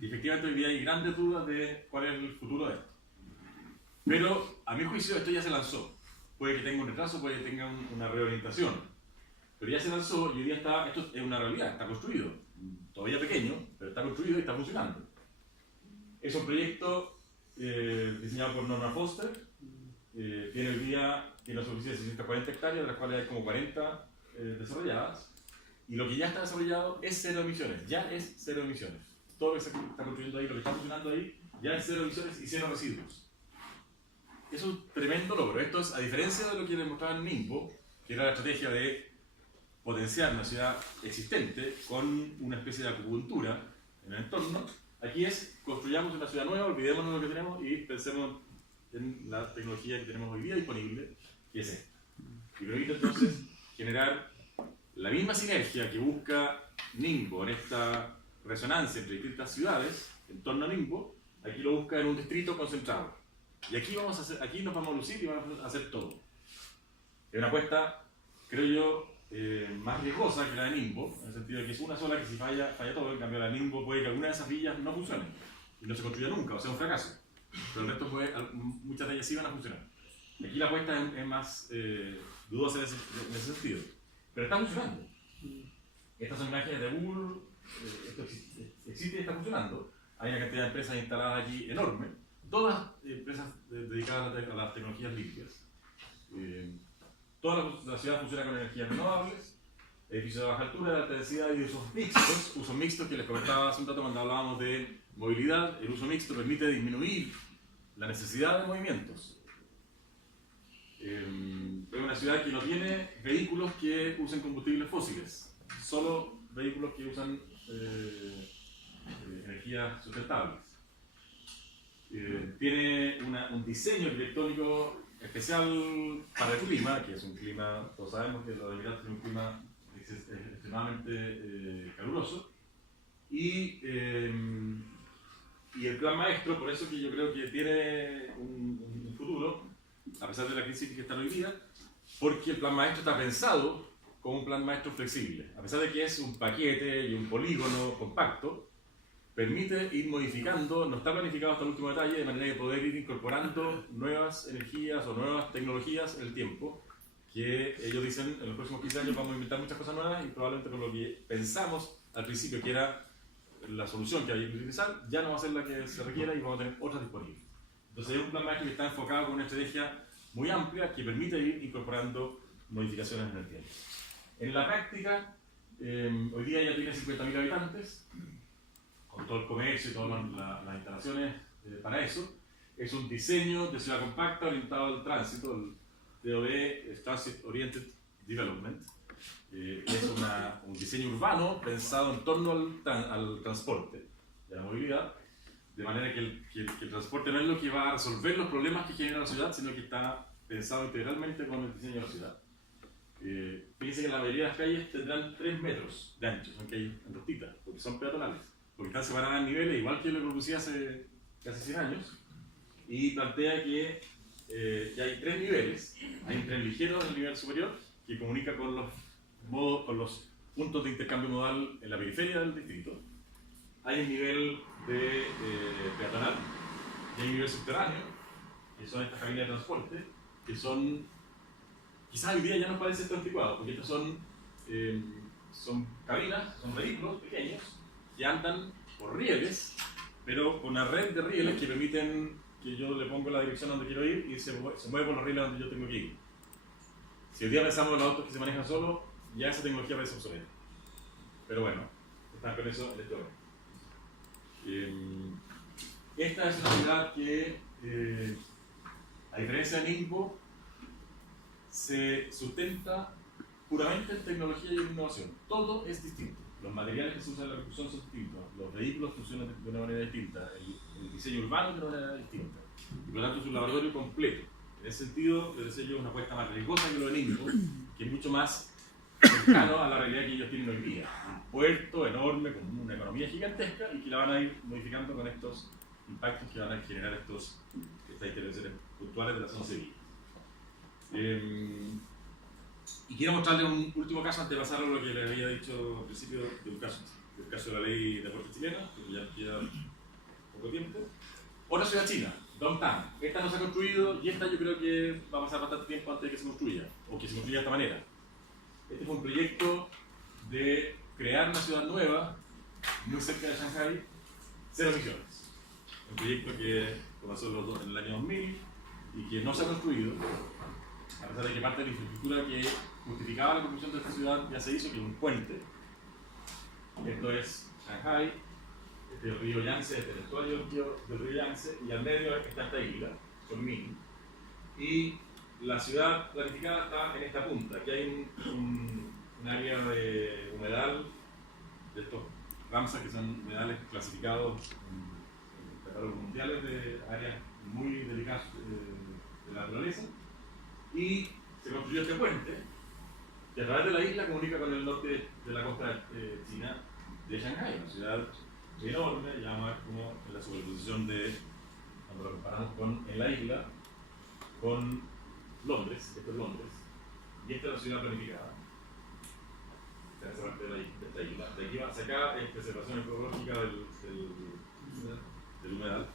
Y efectivamente hoy día hay grandes dudas de cuál es el futuro de esto. Pero a mi juicio esto ya se lanzó. Puede que tenga un retraso, puede que tenga una reorientación. Pero ya se lanzó y hoy día esto es una realidad, está construido. Todavía pequeño, pero está construido y está funcionando. Es un proyecto diseñado por Norman Foster. Tiene hoy día una superficie de 640 hectáreas, de las cuales hay como 40 desarrolladas. Y lo que ya está desarrollado es cero emisiones, ya es cero emisiones. Todo lo que se está construyendo ahí, lo que está funcionando ahí, ya es cero emisiones y cero residuos. Es un tremendo logro. Esto es, a diferencia de lo que demostraba en Ningbo, que era la estrategia de potenciar una ciudad existente con una especie de acupuntura en el entorno. Aquí es, construyamos una ciudad nueva, olvidémonos de lo que tenemos y pensemos en la tecnología que tenemos hoy día disponible, que es esta. Y permite entonces generar la misma sinergia que busca Ningbo en esta resonancia entre distintas ciudades en torno a Ningbo, aquí lo busca en un distrito concentrado. Y aquí nos vamos a lucir y vamos a hacer todo. Es una apuesta, creo yo, más riesgosa que la de Ningbo, en el sentido de que es una sola que si falla todo. En cambio la de Ningbo puede que alguna de esas villas no funcione y no se construya nunca, o sea un fracaso. Pero el resto muchas de ellas sí van a funcionar. Aquí la apuesta es más dudosa en ese sentido. Pero está funcionando. Estas son imágenes de Google, esto existe y está funcionando. Hay una cantidad de empresas instaladas aquí enorme, todas empresas dedicadas a las tecnologías limpias. Toda la ciudad funciona con energías renovables, edificios de baja altura, de alta densidad y de usos mixtos que les comentaba hace un rato cuando hablábamos de movilidad. El uso mixto permite disminuir la necesidad de movimientos. es una ciudad que no tiene vehículos que usen combustibles fósiles, solo vehículos que usan energías sustentables. Tiene un diseño arquitectónico especial para el clima, que es un clima, todos sabemos que los Emiratos tienen un clima extremadamente caluroso, y el plan maestro, por eso que yo creo que tiene un futuro, a pesar de la crisis que está hoy día, porque el plan maestro está pensado como un plan maestro flexible. A pesar de que es un paquete y un polígono compacto, permite ir modificando, no está planificado hasta el último detalle, de manera de poder ir incorporando nuevas energías o nuevas tecnologías en el tiempo, que ellos dicen en los próximos 15 años vamos a inventar muchas cosas nuevas y probablemente con lo que pensamos al principio que era la solución que había que utilizar, ya no va a ser la que se requiera y vamos a tener otras disponibles. Entonces es un plan maestro que está enfocado con una estrategia muy amplia que permite ir incorporando modificaciones en el tiempo. En la práctica, hoy día ya tiene 50.000 habitantes, con todo el comercio y todas las instalaciones para eso. Es un diseño de ciudad compacta orientado al tránsito, el TOD, Transit Oriented Development. Es un diseño urbano pensado en torno al transporte y a la movilidad, de manera que el transporte no es lo que va a resolver los problemas que genera la ciudad, sino que está pensado integralmente con el diseño de la ciudad. Fíjense que la mayoría de las calles tendrán 3 metros de ancho, son calles angostitas, porque son peatonales, porque están separadas en niveles, igual que lo que producía hace casi 100 años, y plantea que hay 3 niveles. Hay un tren ligero en el nivel superior que comunica con los puntos de intercambio modal en la periferia del distrito. Hay un nivel de peatonal y hay un nivel subterráneo, que son estas cabinas de transporte, que son, quizás hoy día ya nos parece esto anticuado, porque estas son cabinas, son vehículos pequeños que andan por rieles, pero con una red de rieles que permiten que yo le pongo la dirección donde quiero ir y se mueve por los rieles donde yo tengo que ir. Si hoy día pensamos en los autos que se manejan solos, ya esa tecnología parece obsoleta. Pero bueno, están con eso en este momento. Esta es una ciudad que, a diferencia de Ningbo, se sustenta puramente en tecnología y en innovación. Todo es distinto. Los materiales que se usan en la construcción son distintos. Los vehículos funcionan de una manera distinta. El diseño urbano de una manera distinta. Y por lo tanto es un laboratorio completo. En ese sentido, el diseño es una apuesta más riesgosa que lo de Ningbo, que es mucho más cercano a la realidad que ellos tienen hoy día. Un puerto enorme con una economía gigantesca y que la van a ir modificando con estos impactos que van a generar estas intervenciones puntuales de la zona Sevilla. Y quiero mostrarles un último caso antes de pasar a lo que les había dicho al principio del caso de la ley de puertos chilena, que ya queda poco tiempo. Otra ciudad china, Dongtan. Esta no se ha construido y esta yo creo que va a pasar bastante tiempo antes de que se construya, o que se construya de esta manera. Este fue un proyecto de crear una ciudad nueva, muy cerca de Shanghai, 0 emisiones. Un proyecto que comenzó en el año 2000 y que no se ha construido, a pesar de que parte de la infraestructura que justificaba la construcción de esta ciudad ya se hizo, que es un puente. Esto es Shanghai, este es el río Yangtze, este es el estuario del río Yangtze, y al medio está esta isla, Chongming. Y la ciudad planificada está en esta punta. Aquí hay un área de humedal, de estos Ramsar, que son humedales clasificados en catálogos mundiales de áreas muy delicadas de la naturaleza. Y se construyó este puente, que a través de la isla comunica con el norte de la costa china de Shanghai, una ciudad enorme, ya más como en la superposición de, cuando lo comparamos en la isla, con Londres, esto es Londres, y esta es la ciudad planificada. Esta es parte de esta isla. De aquí hacia acá es preservación ecológica del humedal,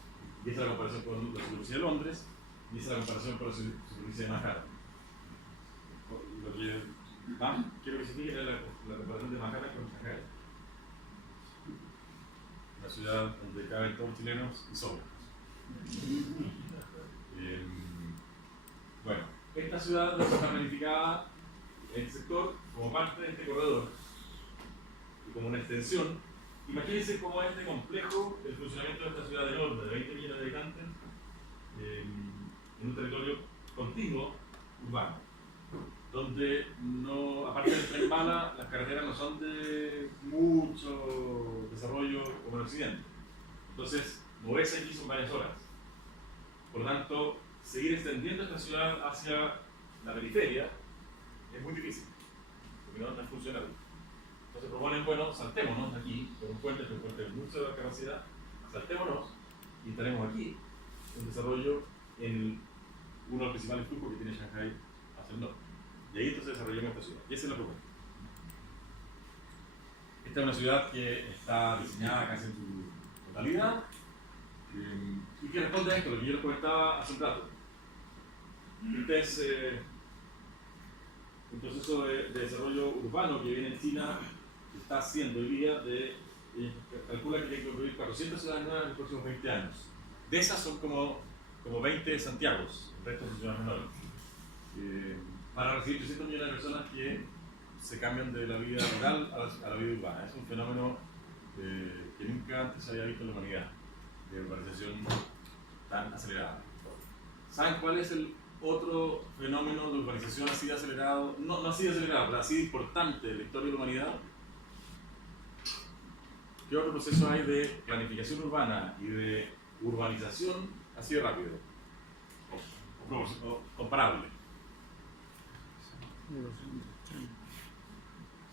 y esta es la comparación con la superficie de Londres, y esta es la comparación con la superficie de Manhattan. Lo que quiero que se fijen es la comparación de Manhattan con Shanghai. Una ciudad donde caben todos chilenos y sobran. Bueno, esta ciudad está planificada en el sector como parte de este corredor y como una extensión. Imagínense cómo es este complejo el funcionamiento de esta ciudad enorme de 20 millones de habitantes en un territorio continuo urbano. donde no, aparte del tren bala, las carreteras no son de mucho desarrollo como en Occidente. Entonces, moverse aquí son varias horas. Por lo tanto, seguir extendiendo esta ciudad hacia la periferia es muy difícil, porque no es funcional. Entonces proponen, bueno, saltémonos aquí, con un puente de mucha capacidad, saltémonos y estaremos aquí un desarrollo en uno de los principales flujos que tiene Shanghái hacia el norte. Y ahí entonces desarrollamos esta ciudad. Y esa es la propuesta. Esta es una ciudad que está diseñada casi en su totalidad y que responde a esto, lo que yo les comentaba hace un rato. Este es un proceso de desarrollo urbano que viene en China, que está haciendo hoy día calcula que tiene que construir 400 ciudades nuevas en los próximos 20 años. De esas son como 20 Santiagos, el resto son ciudades menores. Para recibir 300 millones de personas que se cambian de la vida rural a la vida urbana. Es un fenómeno que nunca antes se había visto en la humanidad, de urbanización tan acelerada. ¿Saben cuál es el otro fenómeno de urbanización así de acelerado? No así de acelerado, pero así de importante en la historia de la humanidad. ¿Qué otro proceso hay de planificación urbana y de urbanización así de rápido? O comparable.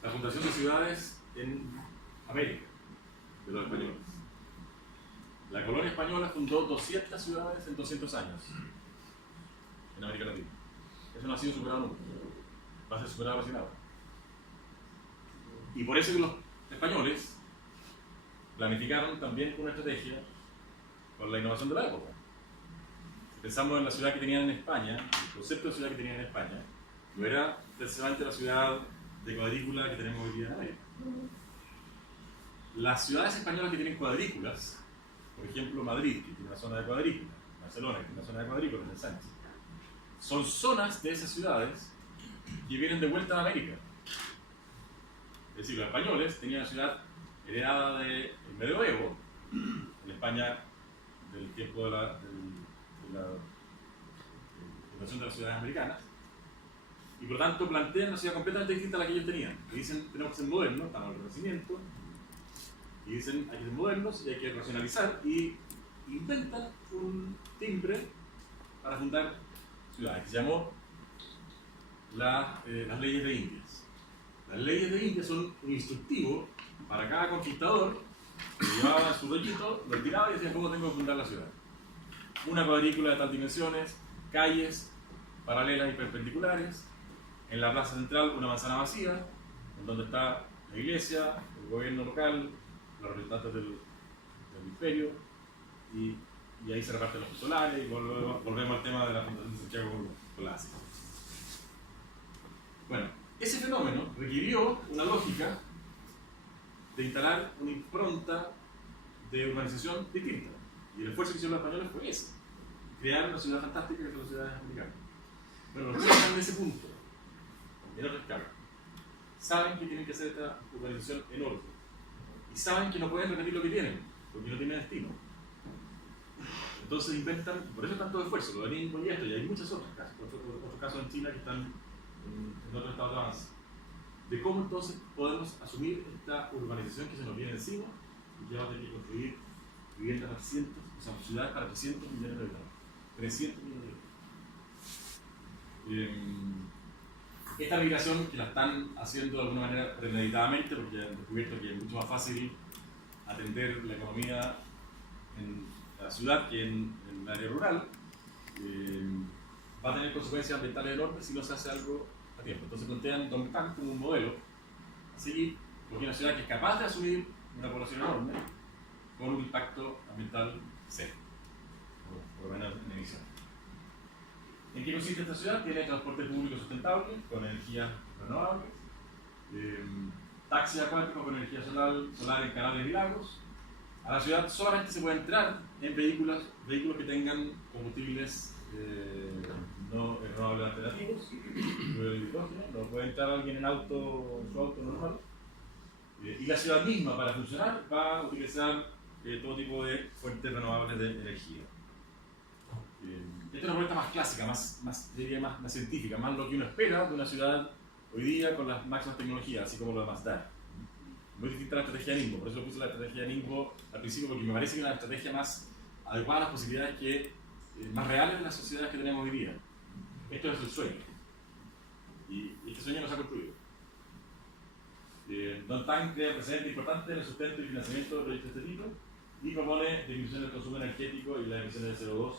La fundación de ciudades en América, de los españoles. La colonia española fundó 200 ciudades en 200 años en América Latina. Eso no ha sido superado nunca. Va a ser superado recién ahora. Y por eso que los españoles planificaron también con una estrategia con la innovación de la época. Si pensamos en la ciudad que tenían en España, el concepto de ciudad que tenían en España, no era precisamente la ciudad de cuadrícula que tenemos hoy día en América. Las ciudades españolas que tienen cuadrículas, por ejemplo Madrid, que tiene una zona de cuadrícula, Barcelona, que tiene una zona de cuadrícula en el Sánchez, son zonas de esas ciudades que vienen de vuelta a América. Es decir, los españoles tenían una ciudad heredada del medioevo, en España del tiempo de la fundación de las ciudades americanas, y por lo tanto plantean una ciudad completamente distinta a la que ellos tenían. Y dicen, tenemos que ser modernos, estamos en el Renacimiento, y dicen, hay que ser modernos y hay que racionalizar, y inventan un timbre para fundar ciudades, que se llamó las leyes de Indias. Las leyes de Indias son un instructivo para cada conquistador que llevaba su rollito, lo tiraba y decía cómo tengo que fundar la ciudad. Una cuadrícula de tal dimensiones, calles paralelas y perpendiculares, en la plaza central una manzana vacía, en donde está la iglesia, el gobierno local, los representantes del imperio, y ahí se reparten los solares y volvemos al tema de la fundación de Santiago clásica. Bueno, ese fenómeno requirió una lógica de instalar una impronta de urbanización distinta. Y el esfuerzo que hicieron los españoles fue ese: crear una ciudad fantástica que son las ciudades americanas. Bueno, los que están en ese punto, en otra escala, saben que tienen que hacer esta urbanización enorme. Y saben que no pueden repetir lo que tienen, porque no tienen destino. Entonces inventan, por eso tanto esfuerzo, lo ven con esto, y hay muchos otros casos en China que están en otro estado de avance. De cómo entonces podemos asumir esta urbanización que se nos viene encima y que vamos a tener que construir viviendas para 300, o sea, ciudades para 300 millones de habitantes. 300 millones de habitantes. Esta migración, que la están haciendo de alguna manera premeditadamente, porque han descubierto que es mucho más fácil atender la economía en la ciudad que en el área rural, va a tener consecuencias ambientales enormes si no se hace algo a tiempo. Entonces plantean Dongtan como un modelo a seguir, porque es una ciudad que es capaz de asumir una población enorme con un impacto ambiental cero, por lo menos en emisión. ¿En qué consiste esta ciudad? Tiene transporte público sustentable con energías renovables, taxis acuáticos con energía solar en canales y lagos. A la ciudad solamente se puede entrar en vehículos que tengan combustibles no renovables alternativos, no puede entrar alguien en su auto normal. Y la ciudad misma, para funcionar, va a utilizar todo tipo de fuentes renovables de energía. Esta es una propuesta más clásica, diría más científica, más lo que uno espera de una ciudad hoy día con las máximas tecnologías, así como lo demás da. Muy distinta a la estrategia de Ningbo, por eso lo puse la estrategia de Ningbo al principio, porque me parece que es una estrategia más adecuada a las posibilidades más reales de las sociedades que tenemos hoy día. Esto es el sueño, y este sueño nos ha construido. Don Tang crea precedentes importantes en el sustento y financiamiento de proyectos de este tipo y propone disminución del consumo energético y las emisiones de CO2.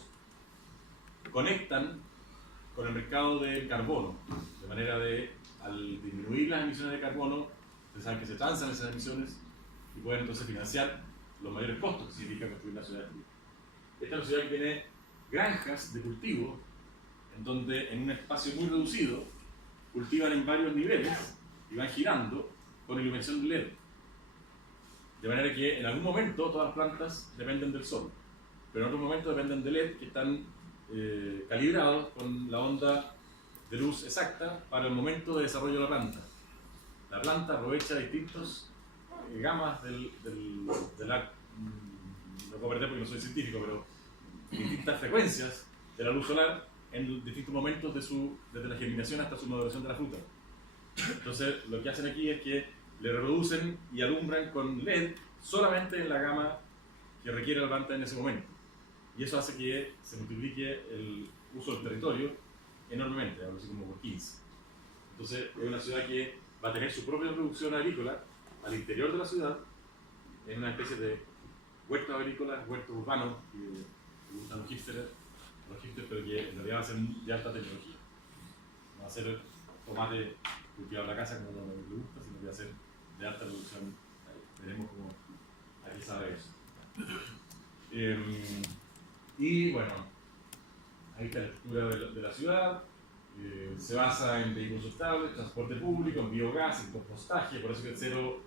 Conectan con el mercado del carbono, de manera de, al disminuir las emisiones de carbono, ustedes saben que se transan esas emisiones y pueden entonces financiar los mayores costos que significa construir la ciudad. Esta es una ciudad que tiene granjas de cultivo, en donde en un espacio muy reducido cultivan en varios niveles y van girando con iluminación de LED. De manera que en algún momento todas las plantas dependen del sol, pero en otro momento dependen de LED que están calibrados con la onda de luz exacta para el momento de desarrollo de la planta. La planta aprovecha distintas gamas no puedo perder porque no soy científico, pero distintas frecuencias de la luz solar en distintos momentos desde la germinación hasta su maduración de la fruta. Entonces lo que hacen aquí es que le reproducen y alumbran con LED solamente en la gama que requiere la planta en ese momento. Y eso hace que se multiplique el uso del territorio enormemente, algo así como por 15. Entonces es una ciudad que va a tener su propia producción agrícola al interior de la ciudad, en una especie de huertos agrícolas, huertos urbanos, que gustan los hipsters, pero que en realidad va a ser de alta tecnología. No va a ser tomate cultivado en la casa como le gusta, sino que va a ser de alta producción. Veremos cómo aquí sabe eso. Y bueno, ahí está la estructura de la ciudad. Se basa en vehículos sustentables, transporte público, en biogás, en compostaje, por eso que cero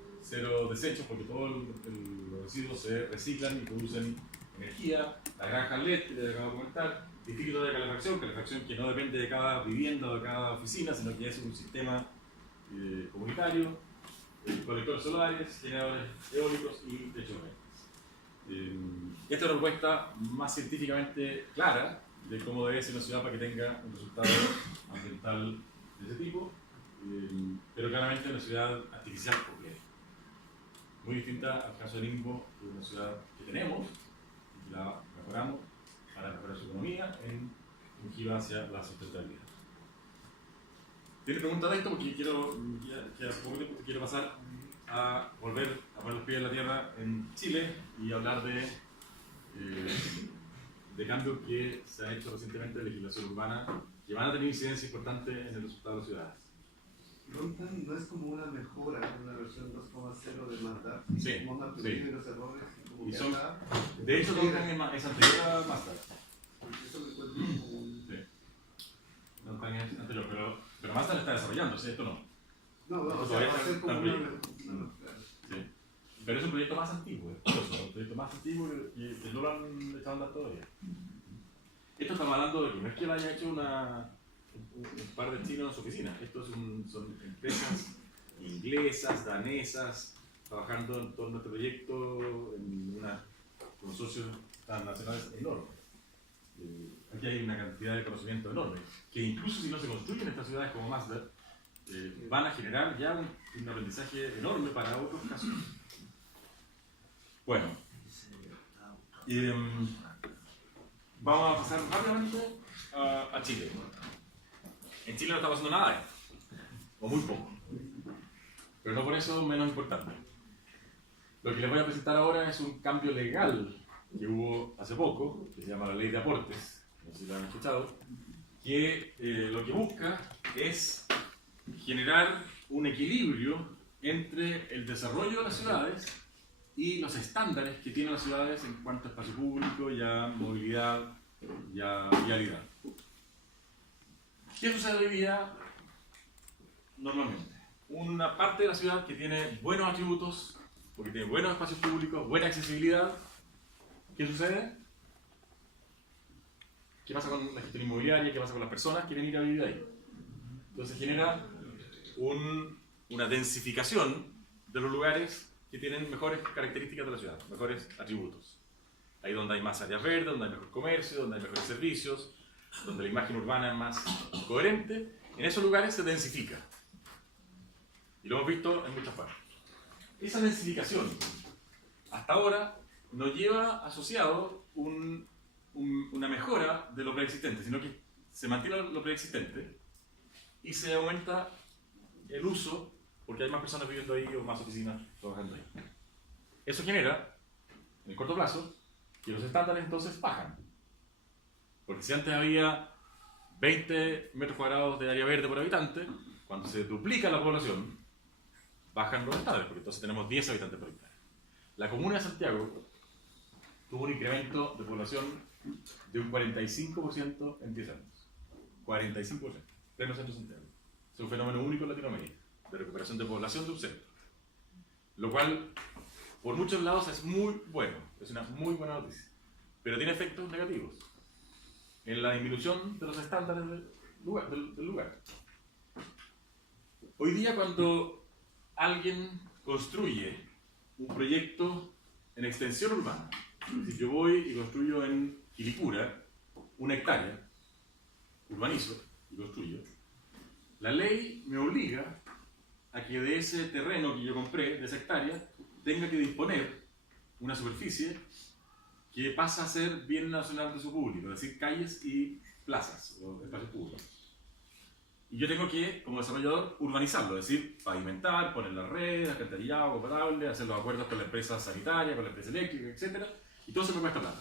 desechos, porque todos los residuos se reciclan y producen energía. La granja LED, que les acabo de comentar, distrito de calefacción que no depende de cada vivienda o de cada oficina, sino que es un sistema comunitario, colectores solares, generadores eólicos y techos verdes. Esta es una propuesta más científicamente clara de cómo debe ser una ciudad para que tenga un resultado ambiental de ese tipo, pero claramente una ciudad artificial completa. Muy distinta al caso de Ningbo, que es una ciudad que tenemos y que la mejoramos para mejorar su economía en un giro hacia la sustentabilidad. ¿Tiene preguntas de esto? Porque quiero pasar a volver a poner los pies en la tierra en Chile y hablar de cambios que se han hecho recientemente de legislación urbana que van a tener incidencia importante en el resultado de las ciudades. ¿Rontan no es como una mejora, una versión 2.0 de Mazda? Sí, como una sí. los errores y como Y que son, acá, de hecho, Rontan es anterior a Mazda. porque eso lo encuentro como un... Sí. Rontan es anterior, pero Mazda lo está desarrollando, ¿sí? Esto no. No, Esto o sea, todavía va a ser como está una... en Sí. Pero es un proyecto más antiguo, es un proyecto más antiguo que no lo han echado a andar todavía. Esto estamos hablando de que no es que lo haya hecho un par de chinos en su oficina. Estos son empresas inglesas, danesas, trabajando en torno a este proyecto en con socios transnacionales enormes. Aquí hay una cantidad de conocimiento enorme, que incluso si no se construyen estas ciudades como Mazda, van a generar ya un aprendizaje enorme para otros casos. Bueno, vamos a pasar rápidamente a Chile. En Chile no está pasando nada de esto, o muy poco, pero no por eso menos importante. Lo que les voy a presentar ahora es un cambio legal que hubo hace poco, que se llama la Ley de Aportes, no sé si lo han escuchado, que lo que busca es generar un equilibrio entre el desarrollo de las ciudades y los estándares que tienen las ciudades en cuanto a espacio público, ya movilidad, ya vialidad. ¿Qué sucede hoy día normalmente? Una parte de la ciudad que tiene buenos atributos, porque tiene buenos espacios públicos, buena accesibilidad. ¿Qué sucede? ¿Qué pasa con la gestión inmobiliaria? ¿Qué pasa con las personas que quieren ir a vivir ahí? Entonces genera una densificación de los lugares que tienen mejores características de la ciudad, mejores atributos. Ahí donde hay más áreas verdes, donde hay mejor comercio, donde hay mejores servicios, donde la imagen urbana es más coherente, en esos lugares se densifica. Y lo hemos visto en muchas partes. Esa densificación, hasta ahora, no lleva asociado una mejora de lo preexistente, sino que se mantiene lo preexistente y se aumenta el uso porque hay más personas viviendo ahí o más oficinas trabajando ahí. Eso genera, en el corto plazo, que los estándares entonces bajan. Porque si antes había 20 metros cuadrados de área verde por habitante, cuando se duplica la población, bajan los estándares, porque entonces tenemos 10 habitantes por hectárea. La comuna de Santiago tuvo un incremento de población de un 45% en 10 años. 45%. Pleno centro de Santiago. Es un fenómeno único en Latinoamérica, de recuperación de población de un centro. Lo cual, por muchos lados, es muy bueno. Es una muy buena noticia. Pero tiene efectos negativos en la disminución de los estándares del lugar. Hoy día, cuando alguien construye un proyecto en extensión urbana, si yo voy y construyo en Quilicura 1 hectárea, urbanizo y construyo, la ley me obliga a que de ese terreno que yo compré, de esa hectárea, tenga que disponer una superficie que pasa a ser bien nacional de su público, es decir, calles y plazas o espacios públicos. Y yo tengo que, como desarrollador, urbanizarlo, es decir, pavimentar, poner las redes, alcantarillado, agua potable, hacer los acuerdos con la empresa sanitaria, con la empresa eléctrica, etc. Y todo eso me cuesta plata.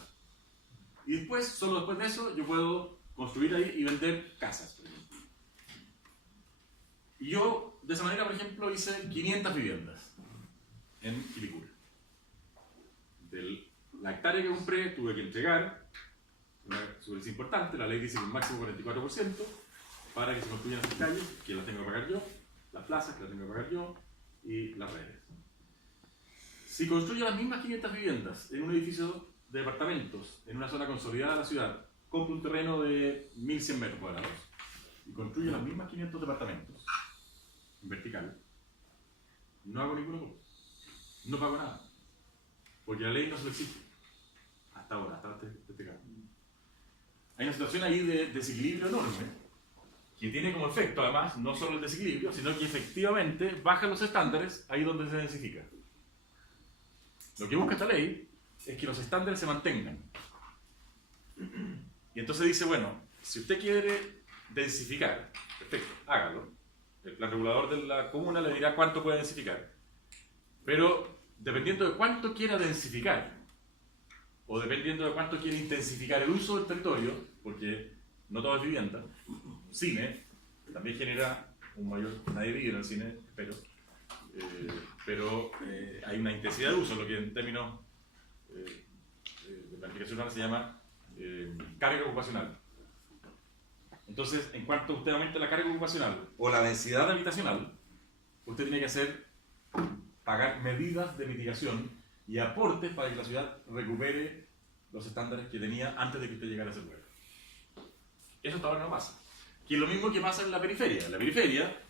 Y después, solo después de eso, yo puedo construir ahí y vender casas, por ejemplo. Y yo, de esa manera, por ejemplo, hice 500 viviendas en Quilicura. La hectárea que compré tuve que entregar una superficie importante, la ley dice que un máximo 44%, para que se construyan las calles, que las tengo que pagar yo, las plazas, que las tengo que pagar yo, y las redes. Si construyo las mismas 500 viviendas en un edificio de departamentos, en una zona consolidada de la ciudad, compro un terreno de 1100 metros cuadrados, y construyo las mismas 500 departamentos, en vertical, no hago ninguna cosa. No pago nada. Porque la ley no se lo exige. Hasta ahora, hasta este caso. Hay una situación ahí de desequilibrio enorme, que tiene como efecto, además, no solo el desequilibrio, sino que efectivamente bajan los estándares ahí donde se densifica. Lo que busca esta ley es que los estándares se mantengan. Y entonces dice, bueno, si usted quiere densificar, perfecto, hágalo. El plan regulador de la comuna le dirá cuánto puede densificar. Pero dependiendo de cuánto quiera densificar, o dependiendo de cuánto quiera intensificar el uso del territorio, porque no todo es vivienda, cine también genera un mayor, nadie vive en el cine, pero hay una intensidad de uso, lo que en términos de planificación urbana se llama carga ocupacional. Entonces, en cuanto usted aumente la carga ocupacional o la densidad habitacional, usted tiene que pagar medidas de mitigación y aportes para que la ciudad recupere los estándares que tenía antes de que usted llegara a ese lugar. Eso hasta ahora no pasa. Que es lo mismo que pasa en la periferia. En la periferia,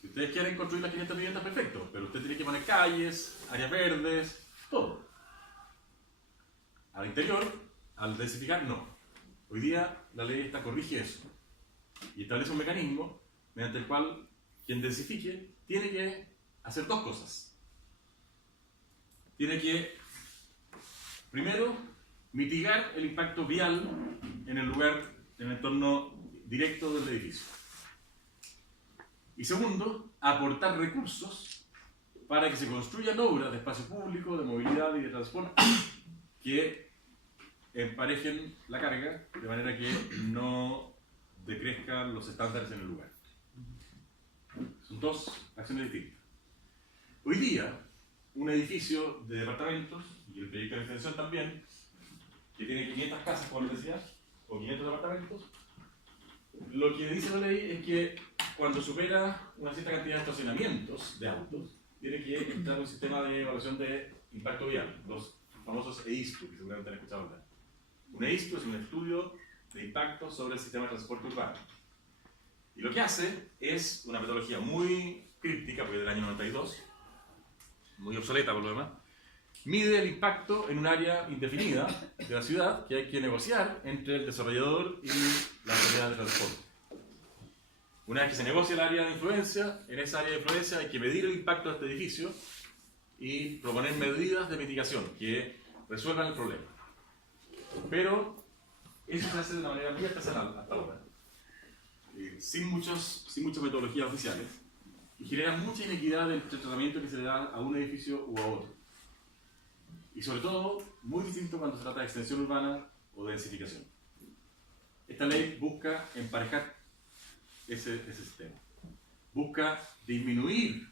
si ustedes quieren construir las 500 viviendas, perfecto, pero usted tiene que poner calles, áreas verdes, todo. Al interior, al densificar, no. Hoy día la ley corrige eso y establece un mecanismo mediante el cual quien densifique tiene que hacer dos cosas. Tiene que, primero, mitigar el impacto vial en el lugar, en el entorno directo del edificio. Y segundo, aportar recursos para que se construyan obras de espacio público, de movilidad y de transporte que emparejen la carga de manera que no decrezcan los estándares en el lugar. Son dos acciones distintas. Hoy día, un edificio de departamentos, y el proyecto de extensión también, que tiene 500 casas, como les decía, o 500 departamentos, lo que dice la ley es que cuando supera una cierta cantidad de estacionamientos de autos, tiene que entrar un sistema de evaluación de impacto vial, los famosos EISTU, que seguramente han escuchado hablar. Un EISTU es un estudio de impacto sobre el sistema de transporte urbano. Y lo que hace es una metodología muy críptica, porque es del año 92, muy obsoleta por lo demás, mide el impacto en un área indefinida de la ciudad que hay que negociar entre el desarrollador y la autoridad de transporte. Una vez que se negocia el área de influencia, en esa área de influencia hay que medir el impacto de este edificio y proponer medidas de mitigación que resuelvan el problema. Pero eso se hace de una manera muy artesanal hasta ahora, sin muchas metodologías oficiales, y genera mucha inequidad entre el tratamiento que se le da a un edificio u a otro. Y sobre todo, muy distinto cuando se trata de extensión urbana o de densificación. Esta ley busca emparejar ese sistema. Busca disminuir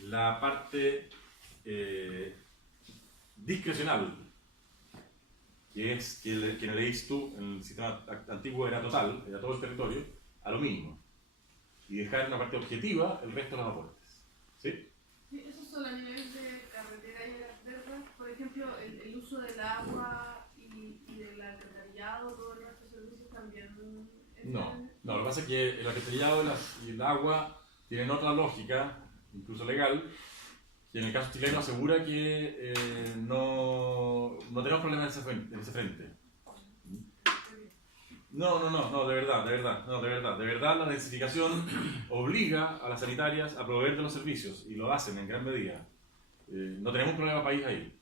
la parte discrecional, que es que en el EIS2, en el sistema antiguo era total, era todo el territorio, a lo mínimo. Y dejar una parte objetiva el resto de los aportes. ¿Sí? Sí, eso solo a nivel de carretera y carretera. Por ejemplo, el uso del agua y del alcantarillado, todo el resto de servicios también. No, lo que pasa es que el alcantarillado y el agua tienen otra lógica, incluso legal, que en el caso chileno asegura que no tenemos problemas en ese frente. No, de verdad la densificación obliga a las sanitarias a proveer de los servicios y lo hacen en gran medida. No tenemos un problema país ahí.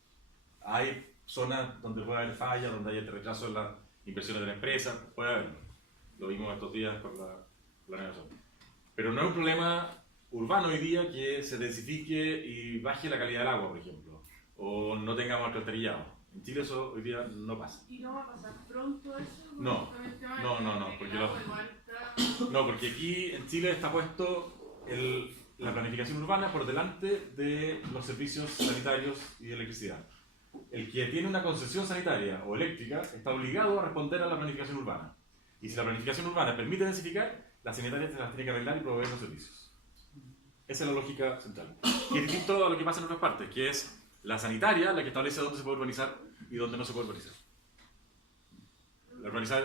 Hay zonas donde puede haber fallas, donde hay retraso en las inversiones de la empresa, puede haberlo. Lo vimos estos días con la negociación. Pero no es un problema urbano hoy día que se densifique y baje la calidad del agua, por ejemplo, o no tengamos alcantarillado. En Chile eso hoy día no pasa. ¿Y no va a pasar pronto eso? No, porque aquí en Chile está puesto la planificación urbana por delante de los servicios sanitarios y de electricidad. El que tiene una concesión sanitaria o eléctrica está obligado a responder a la planificación urbana. Y si la planificación urbana permite densificar, la sanitaria se las tiene que arreglar y proveer los servicios. Esa es la lógica central. Y es distinto a lo que pasa en otras partes, que es la sanitaria la que establece dónde se puede urbanizar y dónde no se puede urbanizar.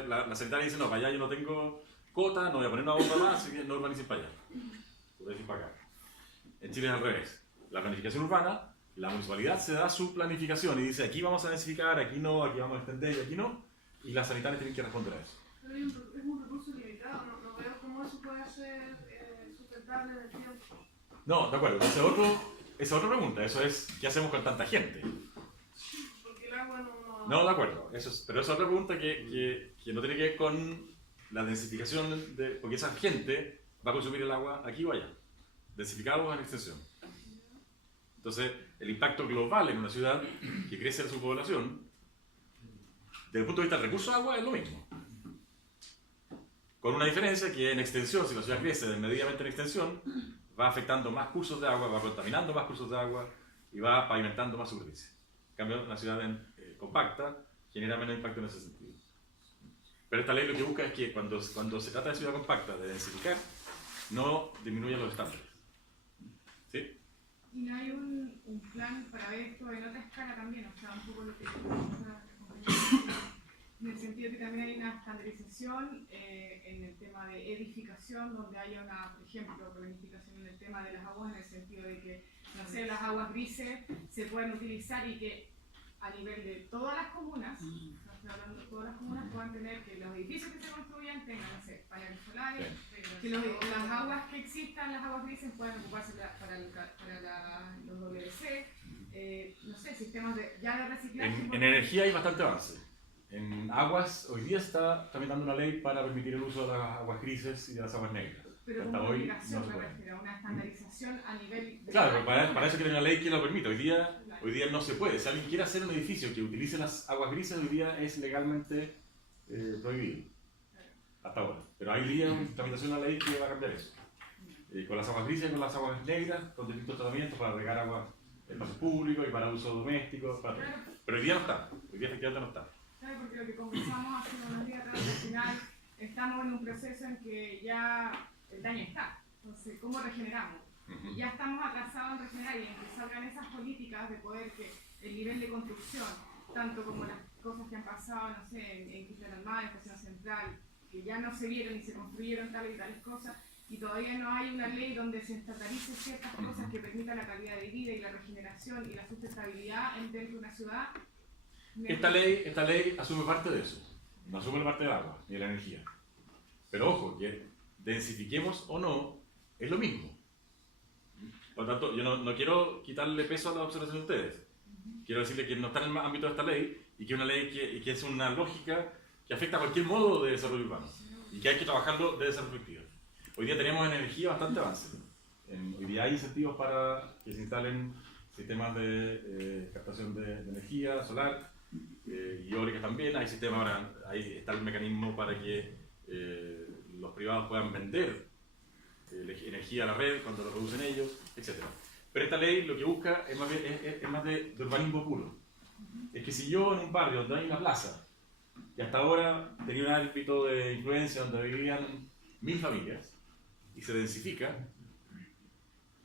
La sanitaria dice, no, para allá yo no tengo cota, no voy a poner una bomba más, así que no urbanicen para allá. Urbanicen para acá. En Chile es al revés. La planificación urbana, la municipalidad se da su planificación y dice, aquí vamos a densificar, aquí no, aquí vamos a extender y aquí no, y las sanitarias tienen que responder a eso. Pero es un recurso limitado, no veo cómo eso puede ser sustentable en el tiempo. No, de acuerdo, esa es otra pregunta, eso es, ¿qué hacemos con tanta gente? Porque el agua no... No, de acuerdo, pero esa es otra pregunta que no tiene que ver con la densificación, porque esa gente va a consumir el agua aquí o allá, densificado o en extensión. Entonces, el impacto global en una ciudad que crece su población, desde el punto de vista del recurso de agua, es lo mismo. Con una diferencia que en extensión, si la ciudad crece desmedidamente en extensión, va afectando más cursos de agua, va contaminando más cursos de agua y va pavimentando más superficie. En cambio, una ciudad compacta genera menos impacto en ese sentido. Pero esta ley lo que busca es que cuando se trata de ciudad compacta, de densificar, no disminuyan los estándares. ¿Sí? ¿Y no hay un plan para ver esto en otra escala también? O sea, un poco lo que en el sentido que también hay una estandarización en el tema de edificación, donde haya una, por ejemplo, planificación en el tema de las aguas, en el sentido de que, no sé, las aguas grises se puedan utilizar y que a nivel de todas las comunas, estoy hablando de todas las comunas, puedan tener que los edificios que se construyan tengan, no sé, paneles solares, que las aguas que existan, las aguas grises, puedan ocuparse para los WC, no sé, sistemas de reciclaje. En energía hay bastante avance. En aguas, hoy día está tramitando una ley para permitir el uso de las aguas grises y de las aguas negras. Pero como obligación, me refiero a una estandarización a nivel de... Claro, para eso tiene una ley que lo permite. Hoy día no se puede. Si alguien quiere hacer un edificio que utilice las aguas grises, hoy día es legalmente prohibido. Hasta ahora. Pero hay día en tramitación una ley que va a cambiar eso. Con las aguas grises y con las aguas negras, con distintos tratamientos para regar agua en espacios públicos y para uso doméstico. Pero hoy día no está. Hoy día efectivamente no está. Claro, porque lo que conversamos hace unos días atrás, al final estamos en un proceso en que ya el daño está. Entonces, ¿cómo regeneramos? Y ya estamos atrasados en regenerar y en que salgan esas políticas de poder que el nivel de construcción, tanto como las cosas que han pasado, no sé, en Quintana Armada, en Estación Central, que ya no se vieron y se construyeron tales y tales cosas, y todavía no hay una ley donde se estatalice ciertas cosas que permitan la calidad de vida y la regeneración y la sustentabilidad dentro de una ciudad. Esta ley asume parte de eso, no asume la parte del agua ni de la energía. Pero ojo, que densifiquemos o no, es lo mismo. Por lo tanto, yo no quiero quitarle peso a la observación de ustedes. Quiero decirle que no está en el ámbito de esta ley y que es una ley que es una lógica que afecta a cualquier modo de desarrollo urbano y que hay que trabajarlo desde esa perspectiva. Hoy día tenemos en energía bastante avance. Hoy día hay incentivos para que se instalen sistemas de captación de energía solar y eólica también. Hay sistemas ahora, ahí está el mecanismo para que los privados puedan vender energía a la red cuando lo producen ellos, etc. Pero esta ley lo que busca es más de urbanismo puro. Es que si yo en un barrio donde hay una plaza, y hasta ahora tenía un ámbito de influencia donde vivían 1000 familias, y se densifica,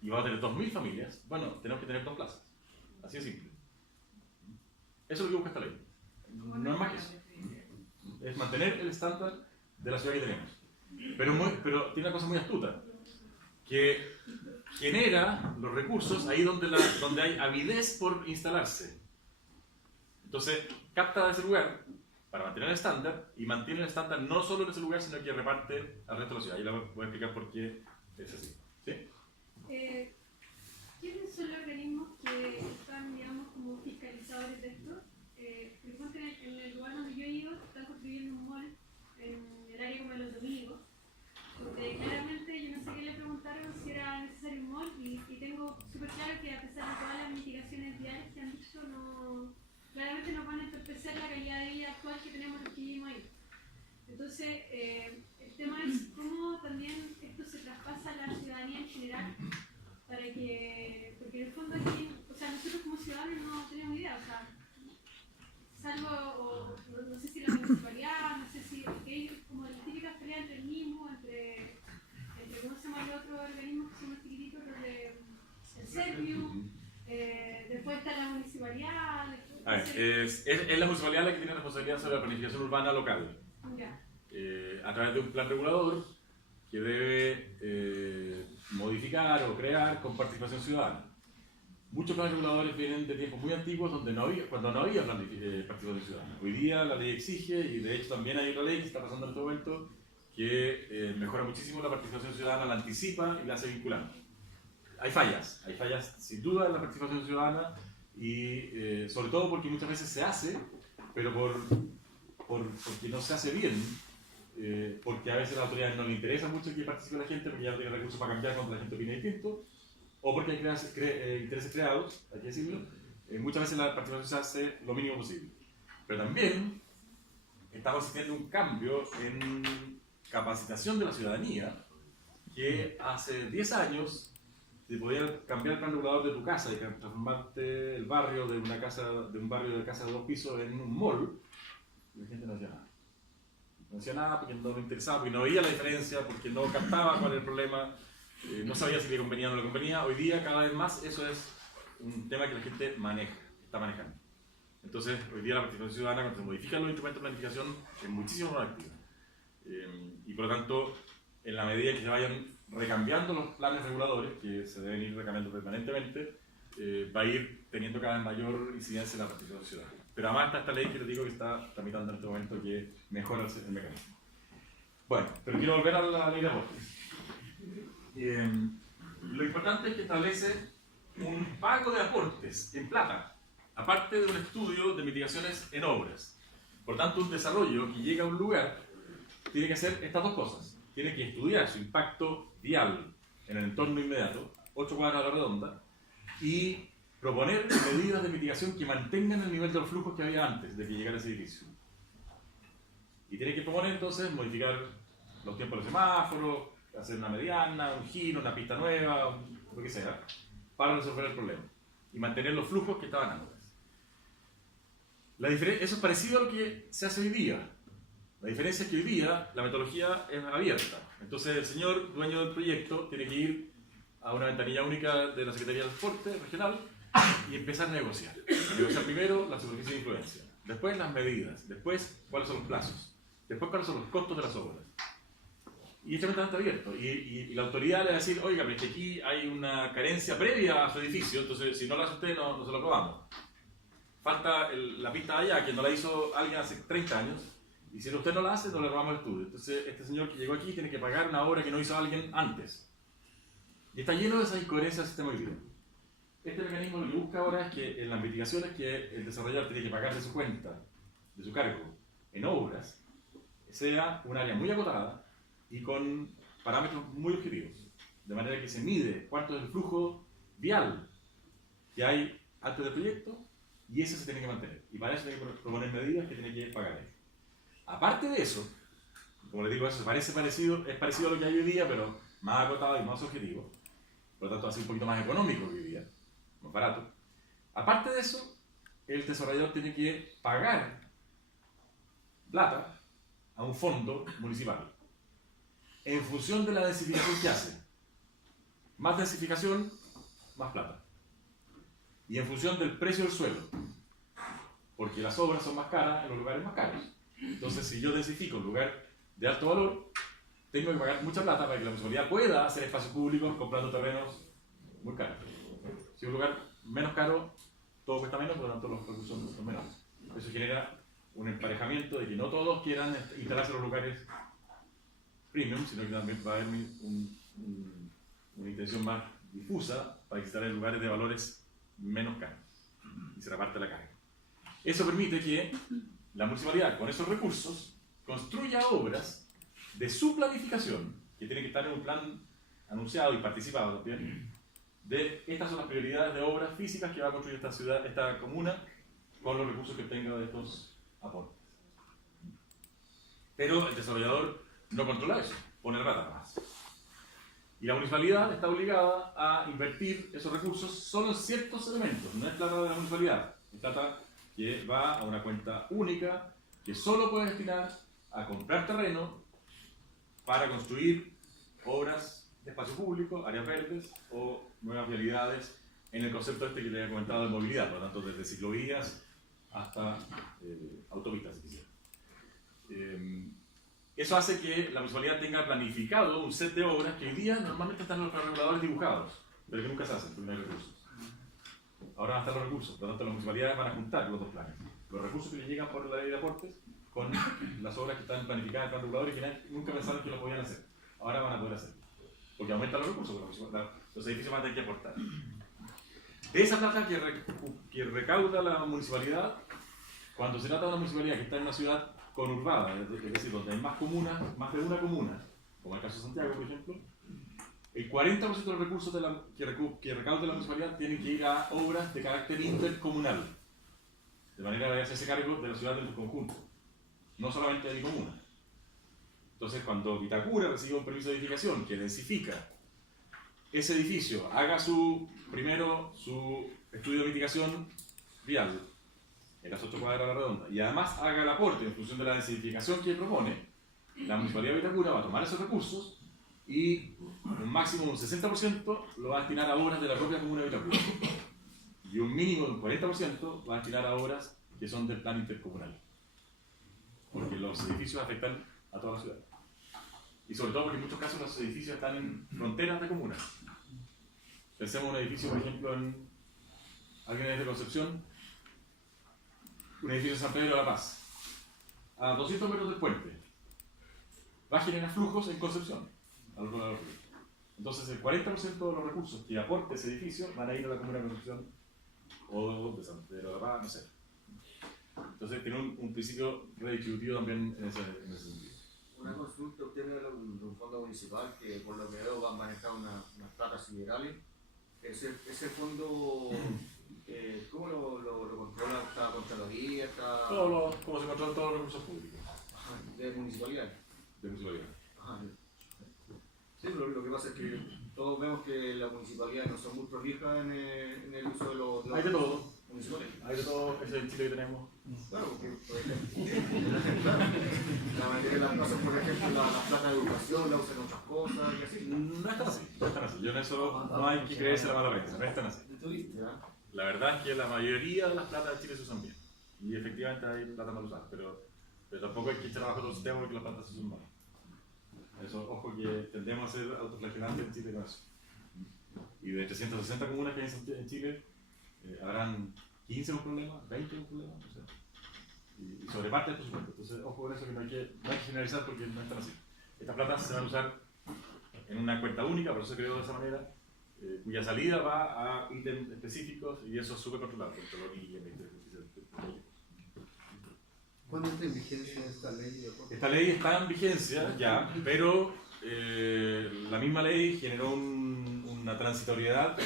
y vamos a tener 2000 familias, bueno, tenemos que tener 2 plazas. Así de simple. Eso es lo que busca esta ley. No es más que eso. Es mantener el estándar de la ciudad que tenemos. Pero tiene una cosa muy astuta, que genera los recursos ahí donde hay avidez por instalarse. Entonces, capta de ese lugar para mantener el estándar, y mantiene el estándar no solo en ese lugar, sino que reparte al resto de la ciudad. Y la voy a explicar por qué es así. ¿Sí? ¿Quiénes son los organismos que están, digamos, como fiscalizadores de esto? Por ejemplo, en el lugar donde yo he ido, están construyendo un mall en el área como de los domingos, porque claramente yo no sé qué le preguntaron si era necesario un mall, y tengo súper claro que a pesar de todas las mitigaciones viales que han dicho, claramente nos van a entorpecer la calidad de vida actual que tenemos los que vivimos ahí. Entonces, el tema es cómo también esto se traspasa a la ciudadanía en general, para que, porque en el fondo aquí, o sea, nosotros como ciudadanos no tenemos idea, o sea, salvo, no sé si la municipalidad, no sé si, porque hay como las típicas peleas entre el mismo, entre ¿cómo se llama los otros organismos que son más chiquititos? Los de el Servium, después está la municipalidad. A ver, es la municipalidad la que tiene responsabilidad sobre la planificación urbana local. Ya. A través de un plan regulador que debe modificar o crear con participación ciudadana. Muchos planes reguladores vienen de tiempos muy antiguos cuando no había participación ciudadana. Hoy día la ley exige, y de hecho también hay otra ley que está pasando en este momento, que mejora muchísimo la participación ciudadana, la anticipa y la hace vinculante. Hay fallas sin duda en la participación ciudadana, y sobre todo porque muchas veces se hace, pero porque no se hace bien, porque a veces a las autoridades no les interesa mucho que participe la gente, porque ya no tiene recursos para cambiar cuando la gente opina distinto, o porque hay intereses creados, hay que decirlo. Muchas veces la participación se hace lo mínimo posible. Pero también estamos asistiendo a un cambio en capacitación de la ciudadanía, que hace 10 años te podía cambiar el plan regulador de tu casa y transformarte el barrio de un barrio de casa de 2 pisos en un mall, y la gente no hacía nada. No hacía nada porque no le interesaba, porque no veía la diferencia, porque no captaba cuál era el problema, no sabía si le convenía o no le convenía. Hoy día, cada vez más, eso es un tema que la gente está manejando. Entonces, hoy día la participación ciudadana, cuando se modifican los instrumentos de planificación, es muchísimo más activa. Y por lo tanto, en la medida que se vayan recambiando los planes reguladores, que se deben ir recambiando permanentemente, va a ir teniendo cada vez mayor incidencia en la participación ciudadana. Pero además está esta ley que les digo que está tramitando en este momento, que mejora el mecanismo. Bueno, pero quiero volver a la ley de aportes. Lo importante es que establece un pago de aportes en plata, aparte de un estudio de mitigaciones en obras. Por tanto, un desarrollo que llega a un lugar tiene que hacer estas 2 cosas. Tiene que estudiar su impacto vial en el entorno inmediato, 8 cuadras a la redonda, y proponer medidas de mitigación que mantengan el nivel de los flujos que había antes de que llegara ese edificio. Y tiene que proponer entonces modificar los tiempos de los semáforos, hacer una mediana, un giro, una pista nueva, lo que sea, para resolver el problema y mantener los flujos que estaban antes. Eso es parecido a lo que se hace hoy día. La diferencia es que hoy día la metodología es abierta. Entonces el señor dueño del proyecto tiene que ir a una ventanilla única de la Secretaría de Transporte regional y empezar a negociar. Negociar primero la superficie de influencia, después las medidas, después cuáles son los plazos, después cuáles son los costos de las obras. y es tremendamente abierto. Y la autoridad le va a decir, oiga, pero es que aquí hay una carencia previa a su edificio, entonces si no lo hace usted, no se lo aprobamos. Falta la pista de allá, que no la hizo alguien hace 30 años, y si usted no la hace, no le aprobamos el estudio. Entonces este señor que llegó aquí tiene que pagar una obra que no hizo alguien antes. Y está lleno de esas incoherencias del sistema hoy día. Este mecanismo lo que busca ahora es que en las investigaciones que el desarrollador tiene que pagar de su cuenta, de su cargo, en obras, sea un área muy acotada y con parámetros muy objetivos, de manera que se mide cuánto es el flujo vial que hay antes del proyecto y ese se tiene que mantener. Y para eso tiene que proponer medidas que tiene que pagar él. Aparte de eso, como les digo, eso es parecido a lo que hay hoy día, pero más acotado y más objetivo, por lo tanto así un poquito más económico que hoy día, más barato. Aparte de eso, el desarrollador tiene que pagar plata a un fondo municipal en función de la densificación que hace. Más densificación, más plata. Y en función del precio del suelo, porque las obras son más caras en los lugares más caros. Entonces, si yo densifico un lugar de alto valor, tengo que pagar mucha plata para que la municipalidad pueda hacer espacios públicos comprando terrenos muy caros. Si un lugar menos caro, todo cuesta menos, por lo tanto los recursos son menores. Eso genera un emparejamiento de que no todos quieran instalarse en los lugares premium, sino que también va a haber una intención más difusa para instalar en lugares de valores menos caros y se reparte la carga. Eso permite que la municipalidad con esos recursos construya obras de su planificación, que tienen que estar en un plan anunciado y participado también, de estas son las prioridades de obras físicas que va a construir esta ciudad, esta comuna, con los recursos que tenga de estos aportes. Pero el desarrollador no controla eso, pone plata más. Y la municipalidad está obligada a invertir esos recursos solo en ciertos elementos, no es plata de la municipalidad, es plata que va a una cuenta única que solo puede destinar a comprar terreno para construir obras de espacio público, áreas verdes o nuevas vialidades en el concepto este que les he comentado de movilidad, por lo tanto desde ciclovías hasta autopistas si quisiera. Eso hace que la municipalidad tenga planificado un set de obras que hoy día normalmente están en los reguladores dibujados, pero que nunca se hacen porque no hay recursos. Ahora van a estar los recursos, por lo tanto las municipalidades van a juntar los dos planes. Los recursos que les llegan por la ley de aportes con las obras que están planificadas en el plan regulador y que nunca pensaron que lo podían hacer. Ahora van a poder hacer. Porque aumentan los recursos, los edificios van a tener que aportar. De esa plata que recauda la municipalidad, cuando se trata de una municipalidad que está en una ciudad conurbada, es decir, donde hay más comunas, más de una comuna, como el caso de Santiago, por ejemplo, el 40% de los recursos que recauda la municipalidad tienen que ir a obras de carácter intercomunal, de manera de hacerse cargo de la ciudad en su conjunto, no solamente de mi comuna. Entonces, cuando Vitacura recibe un permiso de edificación que densifica ese edificio, haga primero su estudio de mitigación vial en las 8 cuadras de la redonda y además haga el aporte en función de la densificación que propone, la municipalidad de Vitacura va a tomar esos recursos y un máximo de un 60% lo va a destinar a obras de la propia comuna de Vitacura y un mínimo de un 40% va a destinar a obras que son del plan intercomunal, porque los edificios afectan a toda la ciudad. Y sobre todo porque en muchos casos los edificios están en fronteras de comunas. Pensemos en un edificio, por ejemplo, en alguien de Concepción, un edificio en San Pedro de la Paz, a 200 metros del puente. Va a generar flujos en Concepción, al otro lado del río. Entonces el 40% de los recursos que aporte ese edificio van a ir a la comuna de Concepción o de San Pedro de la Paz, no sé. Entonces tiene un principio redistributivo también en ese sentido. Una consulta, usted viene de un fondo municipal que por lo que veo va a manejar unas placas siderales. Ese fondo, ¿cómo lo controla? ¿Está Contraloría? ¿Cómo se controlan todos los recursos públicos? Ajá, ¿de municipalidad? De municipalidad. Ajá. Sí, pero lo que pasa es que todos vemos que las municipalidades no son muy prolijas en el uso de los hay de todo. municipales. Hay de todo, ese es el Chile que tenemos. Claro, porque por ejemplo, la mayoría de las cosas, por ejemplo, la plata de educación la usan en otras cosas y así. No están así, no están así. Yo en eso no hay que creerse la mala prensa, no están así. La verdad es que la mayoría de las platas de Chile se usan bien. Y efectivamente hay plata mal usada, pero tampoco hay que echar abajo todo el sistema porque las platas se usan mal. Eso, ojo que tendemos a ser autoflagelantes en Chile con eso. Y de 360 comunas que hay en Chile, habrán 15 con problemas, 20 con problemas, no sé. Y sobreparte el presupuesto. Entonces, ojo con eso, que no hay que generalizar porque no es tan así. Estas platas se van a usar en una cuenta única, por eso se creó de esa manera, cuya salida va a ítems específicos y eso es súper controlado. ¿Cuándo está en vigencia esta ley? Esta ley está en vigencia ya, pero la misma ley generó una transitoriedad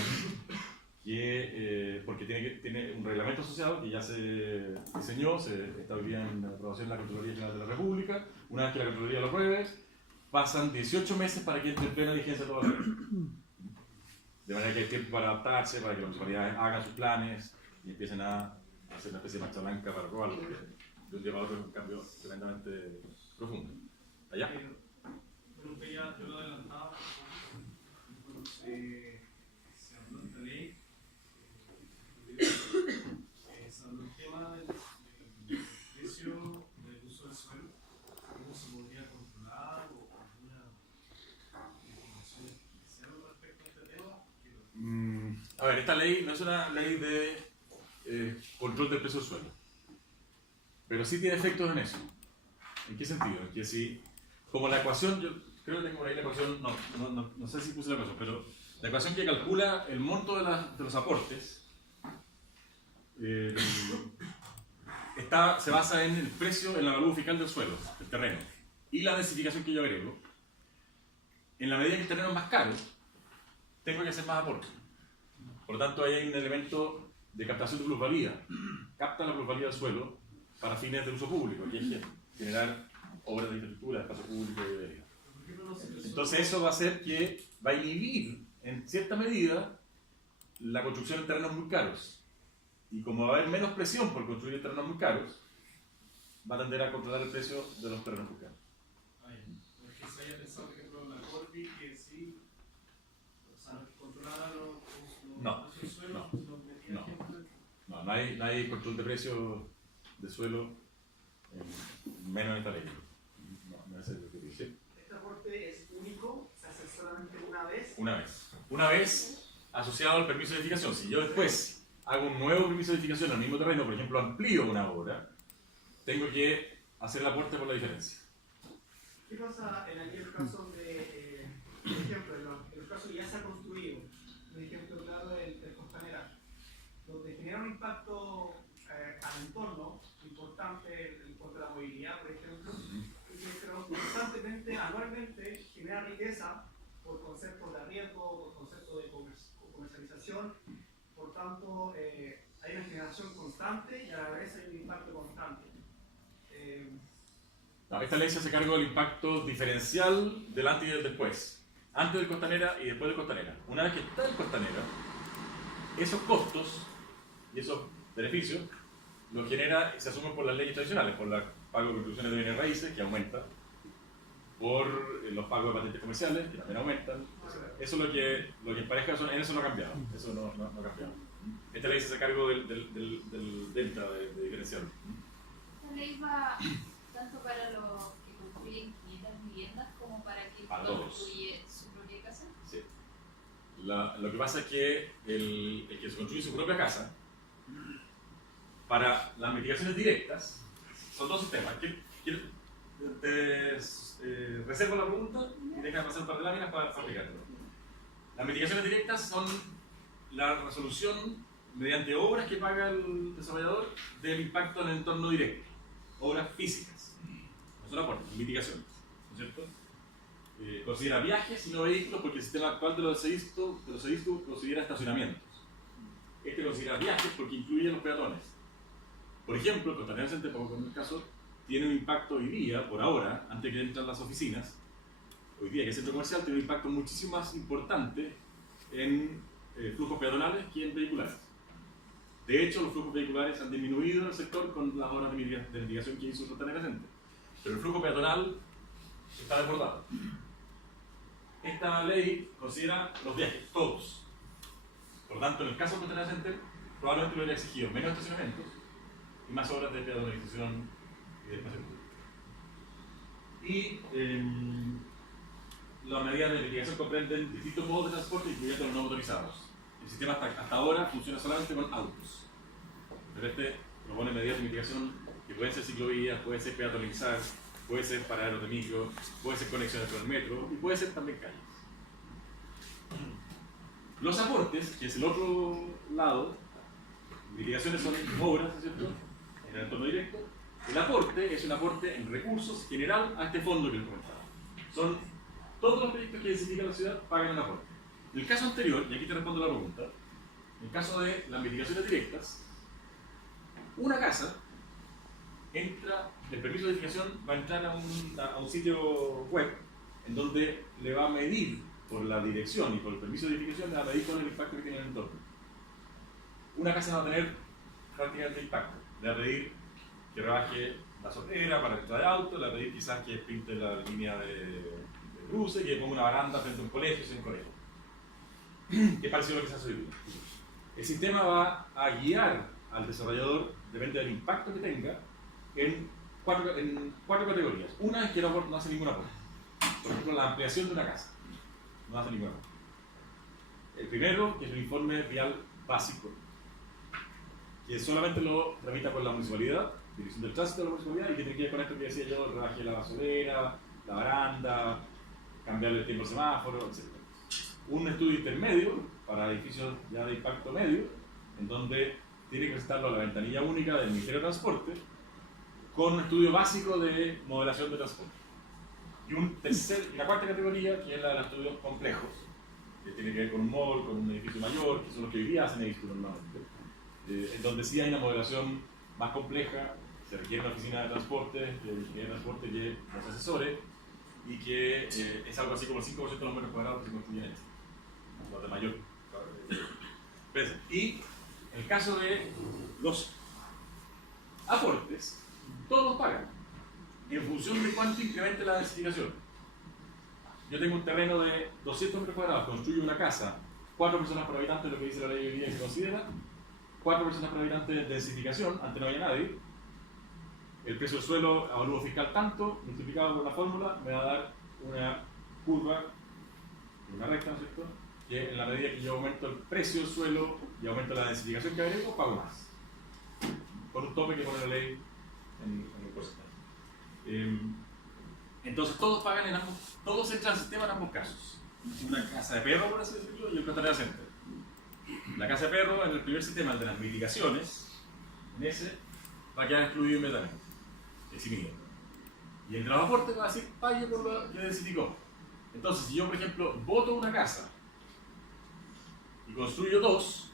que, porque tiene un reglamento asociado que ya se diseñó, está hoy día en aprobación en la Contraloría General de la República. Una vez que la Contraloría lo apruebe, pasan 18 meses para que entre en plena vigencia toda la ley. De manera que hay tiempo para adaptarse, para que las municipalidades hagan sus planes y empiecen a hacer una especie de marcha blanca para aprobarlo. De un día para otro es un cambio tremendamente profundo. ¿Allá? Bueno, que ya yo lo adelantaba, cuando se habló de esta ley, se habló el tema del precio del uso del suelo, cómo se podría controlar o alguna información especial respecto a este tema. A ver, esta ley no es una ley de control del precio del suelo, pero sí tiene efectos en eso. ¿En qué sentido? En que si, como la ecuación, yo creo que tengo por ahí la ecuación, no sé si puse la ecuación, pero la ecuación que calcula el monto de los aportes se basa en el precio, en la valor fiscal del suelo, del terreno, y la densificación que yo agrego. En la medida que el terreno es más caro, tengo que hacer más aportes. Por lo tanto, ahí hay un elemento de captación de plusvalía. Capta la plusvalía del suelo para fines de uso público, que es generar obras de infraestructura, de espacio público y de vida. Entonces eso va a hacer que va a inhibir, en cierta medida, la construcción en terrenos muy caros. Y como va a haber menos presión por construir en terrenos muy caros, va a tender a controlar el precio de los terrenos muy caros. Es que se haya pensado, por ejemplo, en la Corby, que sí, o sea, controlara los suelos, No hay control de precios de suelo, menos en esta ley. No es lo que dice. ¿Este aporte es único? ¿Se hace solamente una vez? Una vez asociado al permiso de edificación. Si yo después hago un nuevo permiso de edificación en el mismo terreno, por ejemplo, amplío una obra, tengo que hacer el aporte por la diferencia. ¿Qué pasa en aquellos casos de, por ejemplo, en los casos que ya se ha construido? Un ejemplo claro del Costanera, donde genera un impacto al entorno importante, el impacto de la movilidad, por ejemplo, pero constantemente, anualmente, genera riqueza por conceptos de riesgo, por conceptos de comercialización. Por tanto, hay una generación constante y a la vez hay un impacto constante. Esta ley se hace cargo del impacto diferencial del antes y del después. Antes del Costanera y después del Costanera. Una vez que está el Costanera, esos costos y esos beneficios los genera y se asumen por las leyes tradicionales, por el pago de contribuciones de bienes raíces, que aumenta, por los pagos de patentes comerciales, que también aumentan. Eso es lo que en pareja, en eso no ha cambiado. Eso no ha cambiado. Esta ley se hace cargo del delta de diferencial. ¿Esta ley va tanto para los que construyen 500 viviendas como para quien construye su propia casa? Sí. Lo que pasa es que el que se construye su propia casa, para las mitigaciones directas, son dos sistemas. Reservo la pregunta y déjame pasar un par de láminas para explicártelo. Las mitigaciones directas son la resolución mediante obras que paga el desarrollador del impacto en el entorno directo. Obras físicas. No son aportes, son mitigaciones. ¿No es cierto? Considera viajes y no vehículos porque el sistema actual de los sediscos considera estacionamientos. Este considera viajes porque incluye los peatones. Por ejemplo, el Costanera Centro, en el caso, tiene un impacto hoy día, por ahora, antes que entran las oficinas, hoy día que el centro comercial tiene un impacto muchísimo más importante en flujos peatonales que en vehiculares. De hecho, los flujos vehiculares han disminuido en el sector con las obras de mitigación que hizo el Costanera Centro. Pero el flujo peatonal está desbordado. Esta ley considera los viajes, todos. Por lo tanto, en el caso del Costanera Center, probablemente lo hubiera exigido menos estacionamientos y más obras de peatonalización y de espacio público. Y las medidas de mitigación comprenden distintos modos de transporte, incluyendo los no motorizados. El sistema hasta ahora funciona solamente con autos, pero este propone medidas de mitigación que pueden ser ciclovías, puede ser peatonalizar, puede ser paraderos de micro, puede ser conexiones con el metro y puede ser también calles. Los aportes, que es el otro lado, mitigaciones son obras, ¿no es cierto?, en el entorno directo. El aporte es un aporte en recursos general a este fondo que les comentaba. Son todos los proyectos que densifican la ciudad pagan un aporte. En el caso anterior, y aquí te respondo la pregunta, en el caso de las mitigaciones directas, una casa entra, el permiso de edificación va a entrar a un sitio web en donde le va a medir por la dirección y por el permiso de edificación, le va a medir con el impacto que tiene en el entorno. Una casa no va a tener prácticamente impacto, le va a pedir que rebaje la solera para la entrada de auto, le va a pedir quizás que pinte la línea de cruce, que ponga una baranda frente a un colegio, si es un colegio. ¿Qué parecido a lo que se hace hoy día? El sistema va a guiar al desarrollador, depende del impacto que tenga, en cuatro categorías. Una es que no hace ningún aporte. Por ejemplo, la ampliación de una casa. No hace ningún aporte. El primero, que es un informe vial básico, que solamente lo tramita por la municipalidad, Dirección del Tránsito de la municipalidad, y que tiene que ver con esto que decía yo, el rebaje de la basurera, la baranda, cambiarle el tiempo al semáforo, etc. Un estudio intermedio para edificios ya de impacto medio, en donde tiene que presentarlo a la ventanilla única del Ministerio de Transporte, con un estudio básico de modelación de transporte. Y una cuarta categoría, que es la de los estudios complejos, que tiene que ver con un mall, con un edificio mayor, que son los que hoy día hacen edificios normalmente, en donde sí hay una modelación más compleja, se requiere una oficina de transporte, de ingeniería de transporte que nos asesore, y que es algo así como el 5% de los metros cuadrados que se construyen en este, los de mayor peso. Y en el caso de los aportes, todos pagan en función de cuánto incremente la densificación. Yo tengo un terreno de 200 metros cuadrados, construyo una casa, 4 personas por habitante, lo que dice la ley hoy día que se considera, 4 personas por habitante de densificación, antes no había nadie. El precio del suelo, avalúo fiscal tanto, multiplicado por la fórmula, me va a dar una curva, una recta, ¿no es cierto?, que en la medida que yo aumento el precio del suelo y aumento la densificación que agrego, pago más. Con un tope que pone la ley en el porcentaje. Entonces todos pagan en ambos, todos entran al sistema en ambos casos. Una casa de perro, por así decirlo, y el Costanera Center. La casa de perro, en el primer sistema, el de las mitigaciones, en ese, va a quedar excluido inmediatamente. Eximido. Y el de los aportes va a decir, pague por lo que densificó. Entonces, si yo, por ejemplo, boto una casa y construyo 2,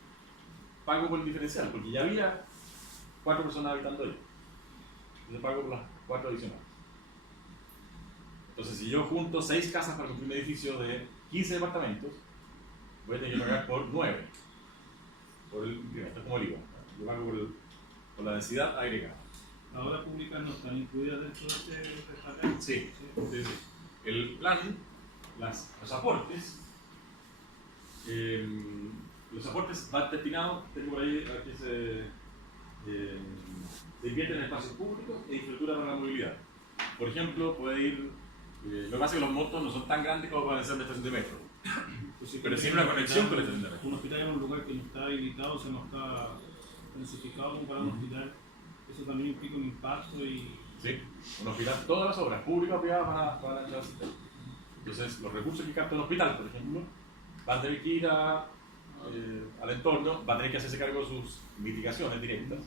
pago por el diferencial, porque ya había 4 personas habitando ahí. Entonces pago por las 4 adicionales. Entonces, si yo junto 6 casas para construir un edificio de 15 departamentos, voy a tener que pagar por 9. Por el incremento, es como el IVA. Yo pago por la densidad agregada. ¿Las obras públicas no están incluidas dentro de este paquete? Sí. El plan, los aportes van destinados, tengo por ahí a que se invierten en espacios públicos e infraestructura para la movilidad. Por ejemplo, puede ir, lo que pasa es que los montos no son tan grandes como pueden ser de estación de metro, pero siempre una conexión con la estación de metro. Un hospital en un lugar que no está habilitado, o sea, no está densificado como para un hospital, eso también implica un impacto y... Sí, un hospital, todas las obras, públicas o privadas, van a entrar al sistema. Entonces, los recursos que capta el hospital, por ejemplo, van a tener que ir al entorno, va a tener que hacerse cargo de sus mitigaciones directas,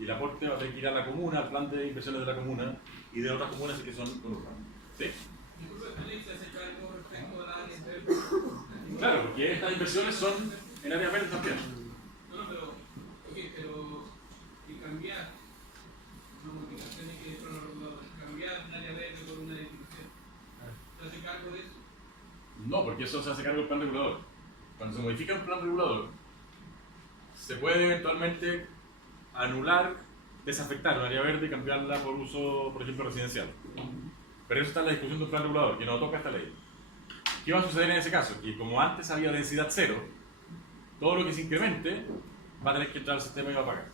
y el aporte va a tener que ir a la comuna, al plan de inversiones de la comuna y de otras comunas que son conurbanas. ¿Sí? Claro, porque estas inversiones son en áreas verdes también. No, pero cambiar una modificación que es cambiar un área verde por una edificación. ¿Se hace cargo de eso? No, porque eso se hace cargo del plan regulador. Cuando se modifica un plan regulador, se puede eventualmente anular, desafectar un área verde y cambiarla por uso, por ejemplo, residencial. Pero eso está en la discusión del plan regulador, que no toca esta ley. ¿Qué va a suceder en ese caso? Que como antes había densidad cero, todo lo que se incremente va a tener que entrar al sistema y va a pagar.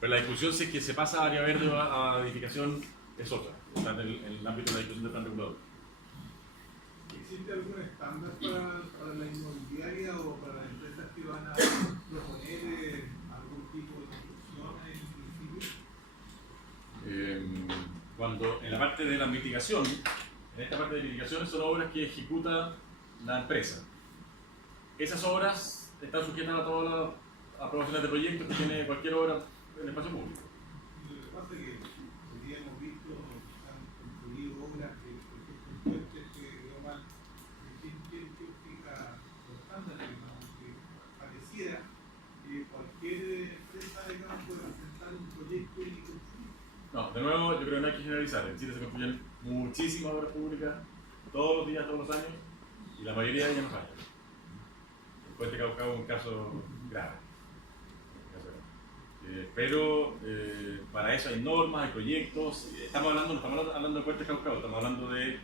Pero la discusión si es que se pasa a área verde o a edificación es otra. Está en el ámbito de la discusión del plan regulador. ¿existe algún estándar para la inmobiliaria o para las empresas que van a proponer algún tipo de construcción en el municipio? Cuando en la parte de la mitigación, en esta parte de mitigación son obras que ejecuta la empresa. Esas obras están sujetas a todas las aprobaciones de proyectos que tiene cualquier obra en el espacio público. Lo que pasa es que hoy día hemos visto que han construido obras que, por ejemplo, puentes que mal, ¿quién fija los estándares? Digamos, que pareciera que cualquier empresa, digamos, puede presentar un proyecto y construir. No, de nuevo, yo creo que no hay que generalizar. En Chile se construyen muchísimas obras públicas todos los días, todos los años, y la mayoría de ellas no fallan. El puente Caucao es un caso grave. Pero para eso hay normas, hay proyectos. No estamos hablando de puente Caucao, estamos hablando de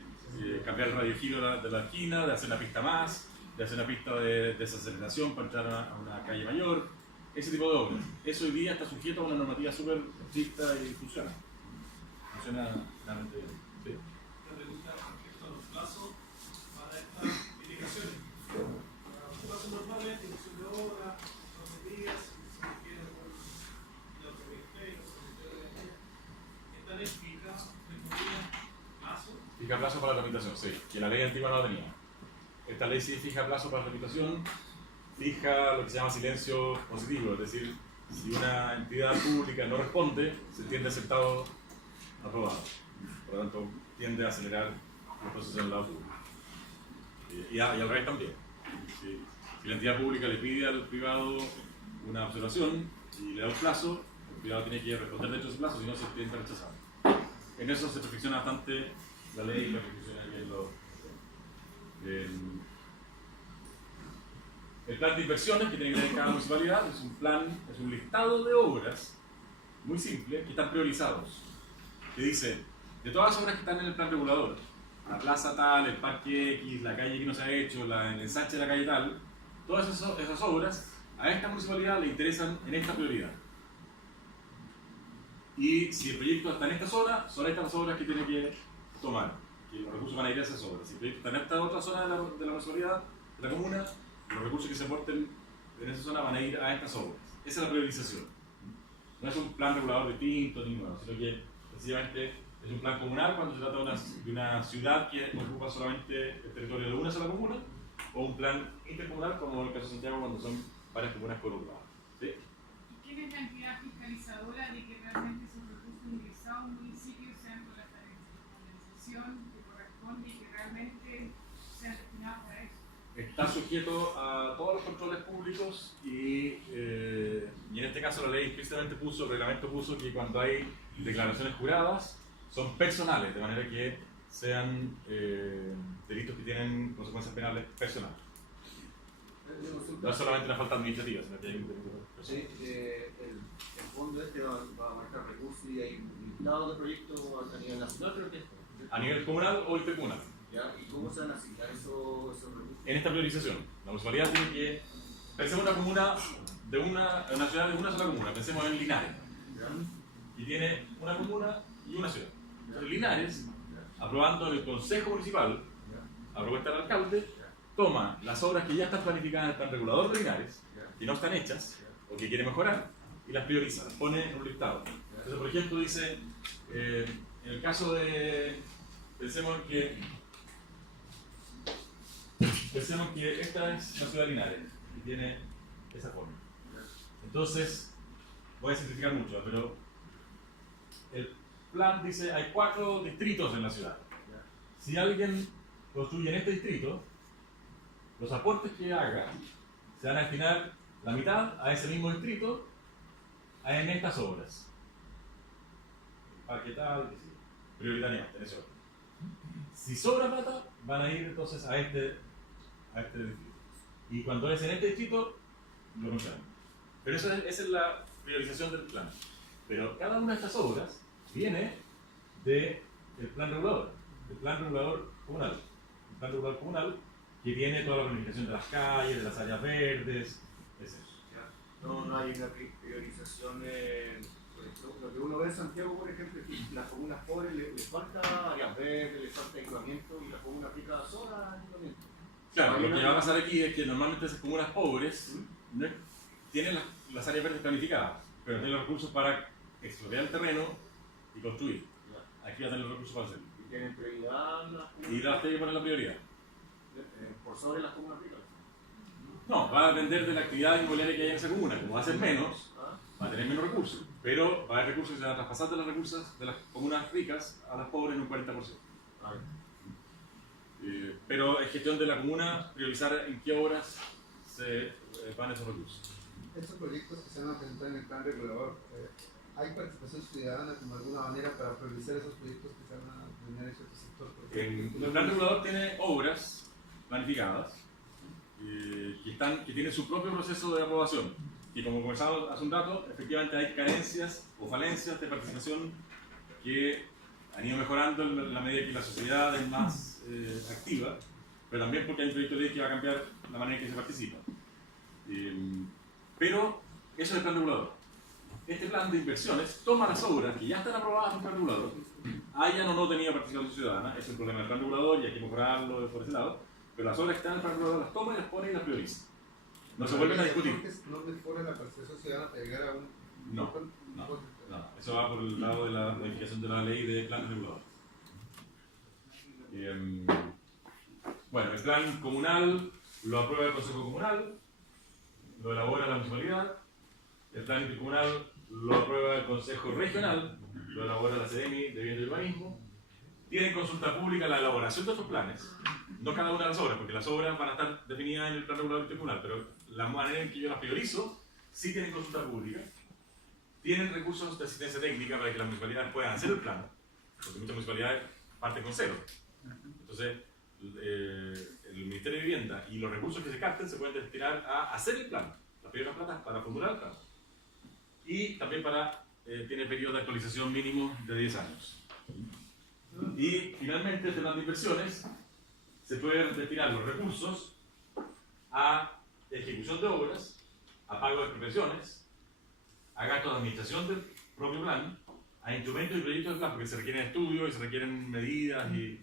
cambiar el radiogiro de la esquina, de hacer una pista más, de hacer una pista de desaceleración para entrar a una calle mayor, ese tipo de obras. Eso hoy día está sujeto a una normativa súper estricta y funciona. Funciona realmente bien. ¿Sí? Una pregunta respecto a los plazos para estas mitigaciones. Los plazos normales, dirección de obra, 12 días, si se quiere por el autoridad, ¿están fijas plazo? Fija plazo para la tramitación, sí, que la ley antigua no tenía. Esta ley sí fija plazo para la tramitación, fija lo que se llama silencio positivo, es decir, si una entidad pública no responde, se entiende aceptado, aprobado. Por lo tanto, tiende a acelerar los procesos en el lado público. Y al revés también. Si la entidad pública le pide al privado una observación y le da un plazo, el privado tiene que responder dentro de ese plazo, si no se tiende a rechazar. En eso se perfecciona bastante la ley y la perfecciona bien el plan de inversiones que tiene que tener cada municipalidad es un listado de obras muy simple que están priorizados. Que dice, de todas las obras que están en el plan regulador, la plaza tal, el parque X, la calle que no se ha hecho, el ensanche de la calle tal, todas esas obras a esta municipalidad le interesan en esta prioridad. Y si el proyecto está en esta zona, son estas las obras que tiene que tomar, que los recursos van a ir a esas obras. Si el proyecto está en esta otra zona de la municipalidad, de la comuna, los recursos que se aporten en esa zona van a ir a estas obras. Esa es la priorización. No es un plan regulador distinto ni nuevo, sino que sencillamente es un plan comunal cuando se trata de una ciudad que ocupa solamente el territorio de una sola comuna, o un plan intercomunal como en el caso de Santiago cuando son varias comunas conurbas. ¿Sí? ¿Quién es la entidad fiscalizadora de que realmente esos recursos ingresados a un municipio sean con la compensación que corresponde y que realmente sean destinados para eso? Está sujeto a todos los controles públicos y en este caso la ley explícitamente el reglamento puso que cuando hay declaraciones juradas son personales, de manera que sean delitos que tienen consecuencias penales personales. No es solamente una falta administrativa, sino que hay un delito personal. Sí, el fondo este va a marcar recursos y hay un listado de proyectos a nivel nacional, creo que es. A nivel comunal o intercomunal. ¿Ya? ¿Y cómo se van a asignar esos recursos? En esta priorización, la municipalidad tiene que... Pensemos en una comuna, una ciudad de una sola comuna, pensemos en Linares. Y tiene una comuna y una ciudad. Entonces Linares, aprobando en el Consejo Municipal, a propuesta del alcalde, toma las obras que ya están planificadas en el plan regulador de Linares, que no están hechas, o que quiere mejorar, y las prioriza, las pone en un listado. Entonces, por ejemplo, dice, en el caso de... Pensemos que esta es la ciudad de Linares, y tiene esa forma. Entonces, voy a simplificar mucho, pero el plan dice, hay 4 distritos en la ciudad. Si alguien construye en este distrito, los aportes que haga se van a destinar la mitad a ese mismo distrito en estas obras. Parque tal, prioritariamente, en ese orden. Si sobra plata, van a ir entonces a este distrito. Y cuando es en este distrito, lo contrario. Pero esa es la priorización del plan. Pero cada una de estas obras viene del plan regulador, del plan regulador comunal. El plan regulador comunal que tiene toda la planificación de las calles, de las áreas verdes, etc. No hay una priorización Lo que uno ve en Santiago, por ejemplo, es que las comunas pobres les falta áreas verdes, les falta equipamiento y las comunas ricas sobran equipamiento. Claro, lo que va a pasar aquí es que normalmente esas comunas pobres no tienen las áreas verdes planificadas, pero tienen los recursos para explotar el terreno y construir. Aquí va a tener los recursos para hacerlo. Y tienen prioridad Y las tiene que poner la prioridad. por sobre las comunas ricas. No, va a depender de la actividad inmobiliaria que haya en esa comuna. Como va a ser menos, va a tener menos recursos. Pero va a haber recursos que se van a traspasar de los recursos de las comunas ricas a las pobres en un 40%. Pero es gestión de la comuna priorizar en qué obras se van esos recursos. Estos proyectos que se van a presentar en el plan regulador, ¿hay participación ciudadana como alguna manera para priorizar esos proyectos que se van a delinear en cierto sector? El plan regulador tiene obras planificadas que tienen su propio proceso de aprobación. Y como conversamos hace un rato, efectivamente hay carencias o falencias de participación que han ido mejorando en la medida que la sociedad es más activa, pero también porque hay un proyecto de ley que va a cambiar la manera en que se participa. Pero eso es el plan regulador. Este plan de inversiones toma las obras que ya están aprobadas en el plan regulador, hayan o no tenido participación ciudadana, es el problema del plan regulador y hay que mejorarlo por ese lado, pero las obras que están en el plan regulador las toma y las pone y las prioriza. No se vuelven a discutir. ¿No mejora la participación ciudadana para llegar a un...? No, eso va por el lado de la modificación de la ley de planes reguladores. Bueno, el plan comunal lo aprueba el Consejo Comunal, lo elabora la municipalidad, el plan intercomunal lo aprueba el Consejo Regional, lo elabora la CDMI de Vivienda y Urbanismo. Tienen consulta pública la elaboración de estos planes, no cada una de las obras, porque las obras van a estar definidas en el plan regulador intercomunal, pero la manera en que yo las priorizo sí tienen consulta pública. Tienen recursos de asistencia técnica para que las municipalidades puedan hacer el plan, porque muchas municipalidades parten con cero. Entonces, el Ministerio de Vivienda y los recursos que se capten se pueden destinar a hacer el plan, las primeras platas para formular el plan. Y también tiene periodo de actualización mínimo de 10 años. Y finalmente, este plan de inversiones se pueden destinar los recursos a ejecución de obras, a pago de expropiaciones, a gastos de administración del propio plan, a instrumentos y proyectos del plan, porque se requieren estudios y se requieren medidas y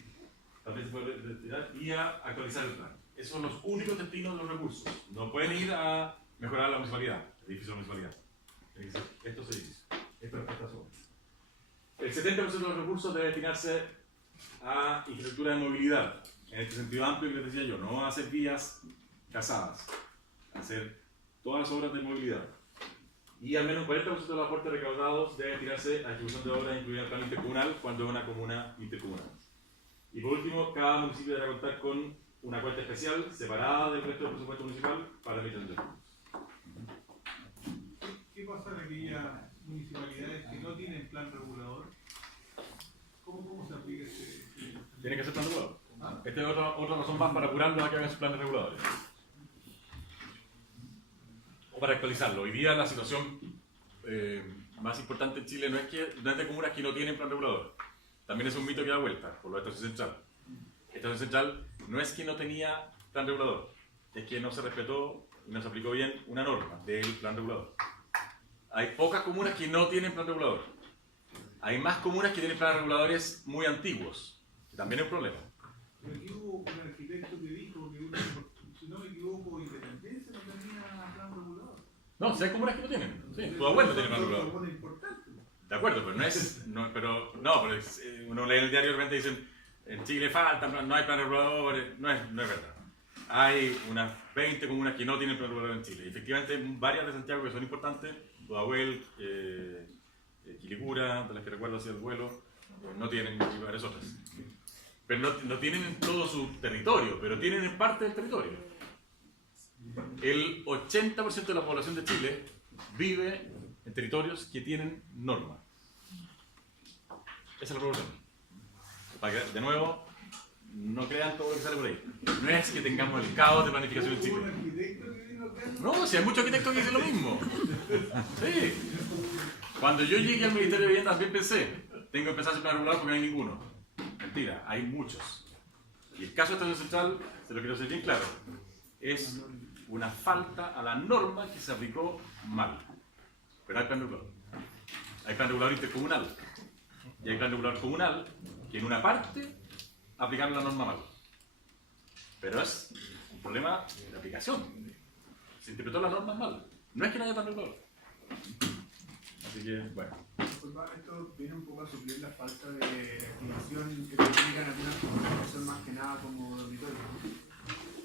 también se puede destinar, y a actualizar el plan. Esos son los únicos destinos de los recursos. No pueden ir a mejorar la municipalidad, el edificio de la municipalidad. Estos edificios, estas obras. El 70% de los recursos debe destinarse a infraestructura de movilidad, en este sentido amplio que les decía yo, no a hacer vías casadas, a hacer todas las obras de movilidad. Y al menos 40% de los aportes recaudados debe destinarse a ejecución de obras incluidas en el plan intercomunal cuando es una comuna intercomunal. Y por último, cada municipio deberá contar con una cuenta especial separada del resto del presupuesto municipal para la emisión de fondos. ¿Qué pasa en aquellas municipalidades que no tienen plan regulador? ¿Cómo se aplica ese? Tiene que ser plan regulador. Esta es otra razón más para apurarlos a que hagan sus planes reguladores. O para actualizarlo. Hoy día la situación más importante en Chile no es de comunas que no tienen plan regulador. También es un mito que da vuelta por la Estación Central. Estación Central no es que no tenía plan regulador, es que no se respetó y no se aplicó bien una norma del plan regulador. Hay pocas comunas que no tienen plan regulador. Hay más comunas que tienen planes reguladores muy antiguos, que también es un problema. Pero aquí hubo un arquitecto que dijo que, si no me equivoco, Independencia no tenía plan regulador. No, si hay comunas que no tienen. Sí, tu abuelo tiene plan regulador. De acuerdo, pero no es. Pero uno lee en el diario y de repente dicen: en Chile falta, no hay plan regulador. No es verdad. Hay unas 20 comunas que no tienen plan regulador en Chile. Y efectivamente, varias de Santiago que son importantes, Pudahuel, Quilicura, de las que recuerdo hacia el vuelo, no tienen, y varias otras. Pero no tienen en todo su territorio, pero tienen en parte del territorio. El 80% de la población de Chile vive en territorios que tienen norma. Esa es la población. Para que, de nuevo, no crean todo lo que sale por ahí. No es que tengamos el caos de planificación en Chile. No, si hay muchos arquitectos que dicen lo mismo. Sí. Cuando yo llegué al Ministerio de Vivienda también pensé, tengo que empezar a hacer plan regular porque no hay ninguno. Mentira, hay muchos. Y el caso de Estación Central, se lo quiero decir bien claro, es una falta a la norma que se aplicó mal. Pero hay plan regular. hay plan regulador intercomunal. Y hay plan regulador comunal que en una parte aplicaron la norma mal. Pero es un problema de aplicación. Se interpretó la norma mal. No es que no haya plan regulador. Así que, bueno. Esto viene un poco a suplir la falta de estimación que implican algunas comunicaciones más que nada como dormitorio.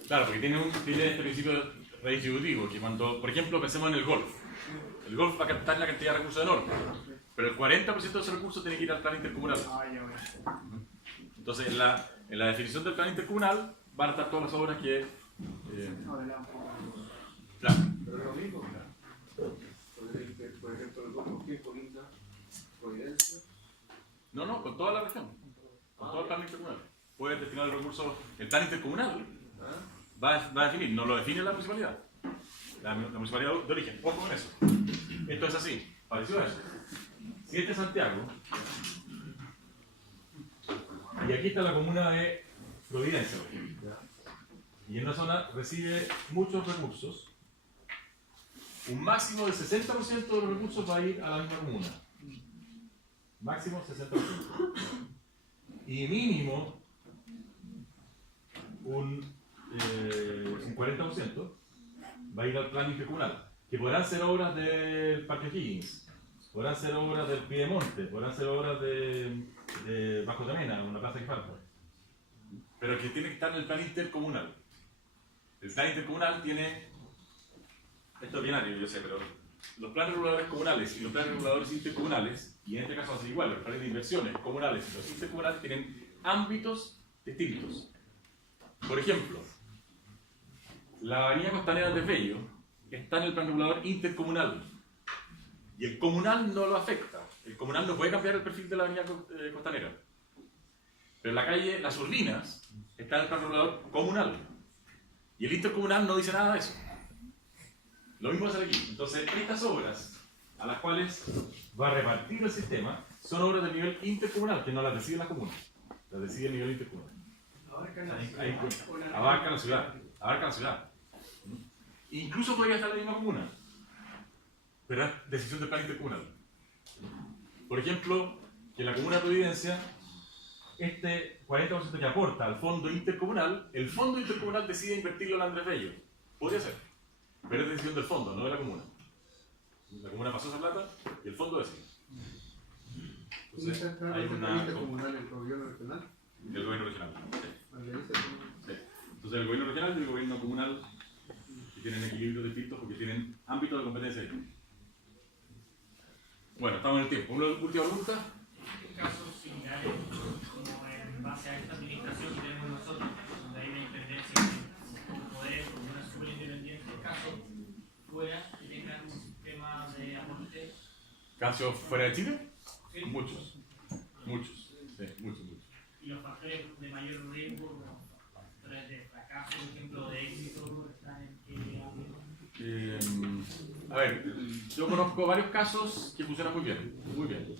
Claro, porque tiene este principio redistributivo, que cuando, por ejemplo, pensemos en el golf. El golf va a captar la cantidad de recursos enormes, pero el 40% de esos recursos tiene que ir al plan intercomunal. Entonces, en la definición del plan intercomunal van a estar todas las obras que... claro. Pero es lo mismo, claro. Por ejemplo, el golf, ¿qué colinda? ¿Providencia? No, con toda la región, con todo el plan intercomunal. Puedes destinar el recurso, el plan intercomunal va a definir, no lo define la municipalidad. La municipalidad de origen, ojo con eso. Esto es así, parecido a eso. Si este es Santiago, y aquí está la comuna de Providencia, y en una zona recibe muchos recursos, un máximo del 60% de los recursos va a ir a la misma comuna. Máximo 60%. Y mínimo un 40% va a ir al plan intercomunal, que podrán ser obras del Parque Higgins, podrán ser obras del Piedemonte, podrán ser obras de Bajo Tamena, una plaza que falta. Pero que tiene que estar en el plan intercomunal. El plan intercomunal tiene, esto es binario, yo sé, pero los planes reguladores comunales y los planes reguladores intercomunales, y en este caso va a ser igual, los planes de inversiones comunales y los intercomunales tienen ámbitos distintos. Por ejemplo, la avenida Costanera de Bello está en el plan regulador intercomunal y el comunal no lo afecta. El comunal no puede cambiar el perfil de la avenida Costanera. Pero la calle Las Urbinas está en el plan regulador comunal y el intercomunal no dice nada de eso. Lo mismo va a ser aquí. Entonces, estas obras a las cuales va a repartir el sistema son obras de nivel intercomunal, que no las decide la comuna, las decide el nivel intercomunal. Abarca la ciudad. Abarca la ciudad. Incluso podría estar en la misma comuna, pero es decisión del plan intercomunal. Por ejemplo, que la comuna de Providencia, este 40% que aporta al fondo intercomunal, el fondo intercomunal decide invertirlo en Andrés Bello. Podría ser, pero es decisión del fondo, no de la comuna. La comuna pasó esa plata y el fondo decide. Entonces, hay una... intercomunal el gobierno regional. El gobierno regional. Sí. Entonces, el gobierno regional y el gobierno comunal tienen equilibrios distintos porque tienen ámbitos de competencia distintos. Bueno, estamos en el tiempo. ¿Una última pregunta? Casos similares, como en base a esta administración que tenemos nosotros, donde hay una independencia con poder, con una súper independiente, casos fuera que tengan un sistema de aporte. ¿Casos fuera de Chile? Sí. Muchos. Muchos. Sí, muchos. Y los factores de mayor riesgo, los factores de fracaso, por ejemplo, de éxito, están en qué a ver, yo conozco varios casos que funcionan muy bien, muy bien.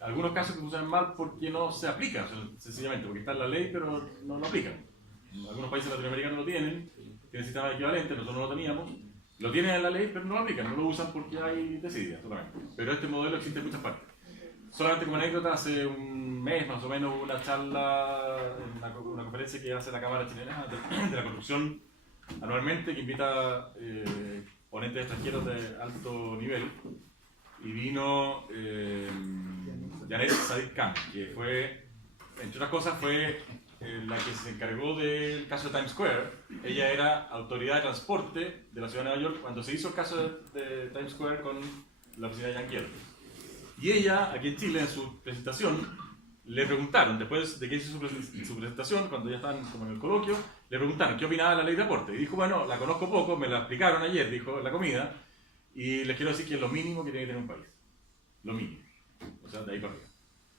Algunos casos que funcionan mal porque no se aplican, sencillamente, porque está en la ley pero no lo aplican. Algunos países latinoamericanos lo tienen sistemas equivalentes, nosotros no lo teníamos, lo tienen en la ley pero no lo aplican, no lo usan porque hay desidia totalmente. Pero este modelo existe en muchas partes. Solamente como anécdota, hace un mes más o menos hubo una charla, una conferencia que hace la Cámara Chilena de la Construcción anualmente, que invita ponentes extranjeros de alto nivel, y vino Janet Sadik Khan, que fue, entre otras cosas, fue la que se encargó del caso de Times Square. Ella era autoridad de transporte de la ciudad de Nueva York cuando se hizo el caso de Times Square con la oficina de Yanquiel. Y ella, aquí en Chile, en su presentación, le preguntaron, después de que hizo su presentación, cuando ya estaban como en el coloquio, le preguntaron qué opinaba de la ley de aporte. Y dijo, bueno, la conozco poco, me la explicaron ayer, dijo, en la comida, y les quiero decir que es lo mínimo que tiene que tener un país. Lo mínimo. O sea, de ahí para arriba.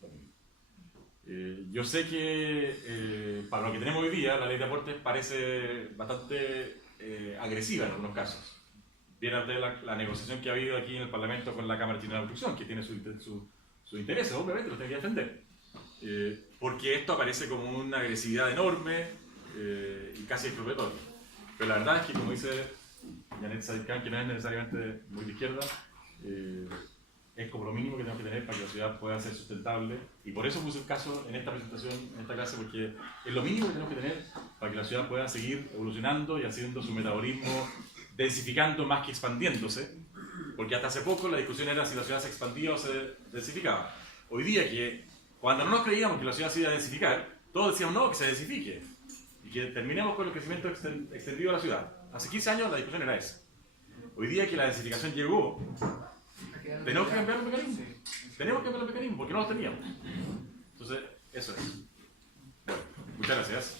Lo mínimo. Yo sé que para lo que tenemos hoy día, la ley de aporte parece bastante agresiva en algunos casos. Viene de la negociación que ha habido aquí en el Parlamento con la Cámara Chilena de Construcción, que tiene sus intereses, obviamente, los tiene que defender. Porque esto aparece como una agresividad enorme y casi expropiatoria. Pero la verdad es que, como dice Janet Sadik Khan, que no es necesariamente muy de izquierda, es como lo mínimo que tenemos que tener para que la ciudad pueda ser sustentable, y por eso puse el caso en esta presentación, en esta clase, porque es lo mínimo que tenemos que tener para que la ciudad pueda seguir evolucionando y haciendo su metabolismo, densificando más que expandiéndose, porque hasta hace poco la discusión era si la ciudad se expandía o se densificaba. Hoy día, que cuando no nos creíamos que la ciudad se iba a densificar, todos decíamos no, que se densifique, y que terminemos con el crecimiento extendido de la ciudad. Hace 15 años la discusión era esa. Hoy día que la densificación llegó, tenemos que cambiar los mecanismos. Tenemos que cambiar los mecanismos porque no los teníamos. Entonces, eso es. Bueno, muchas gracias.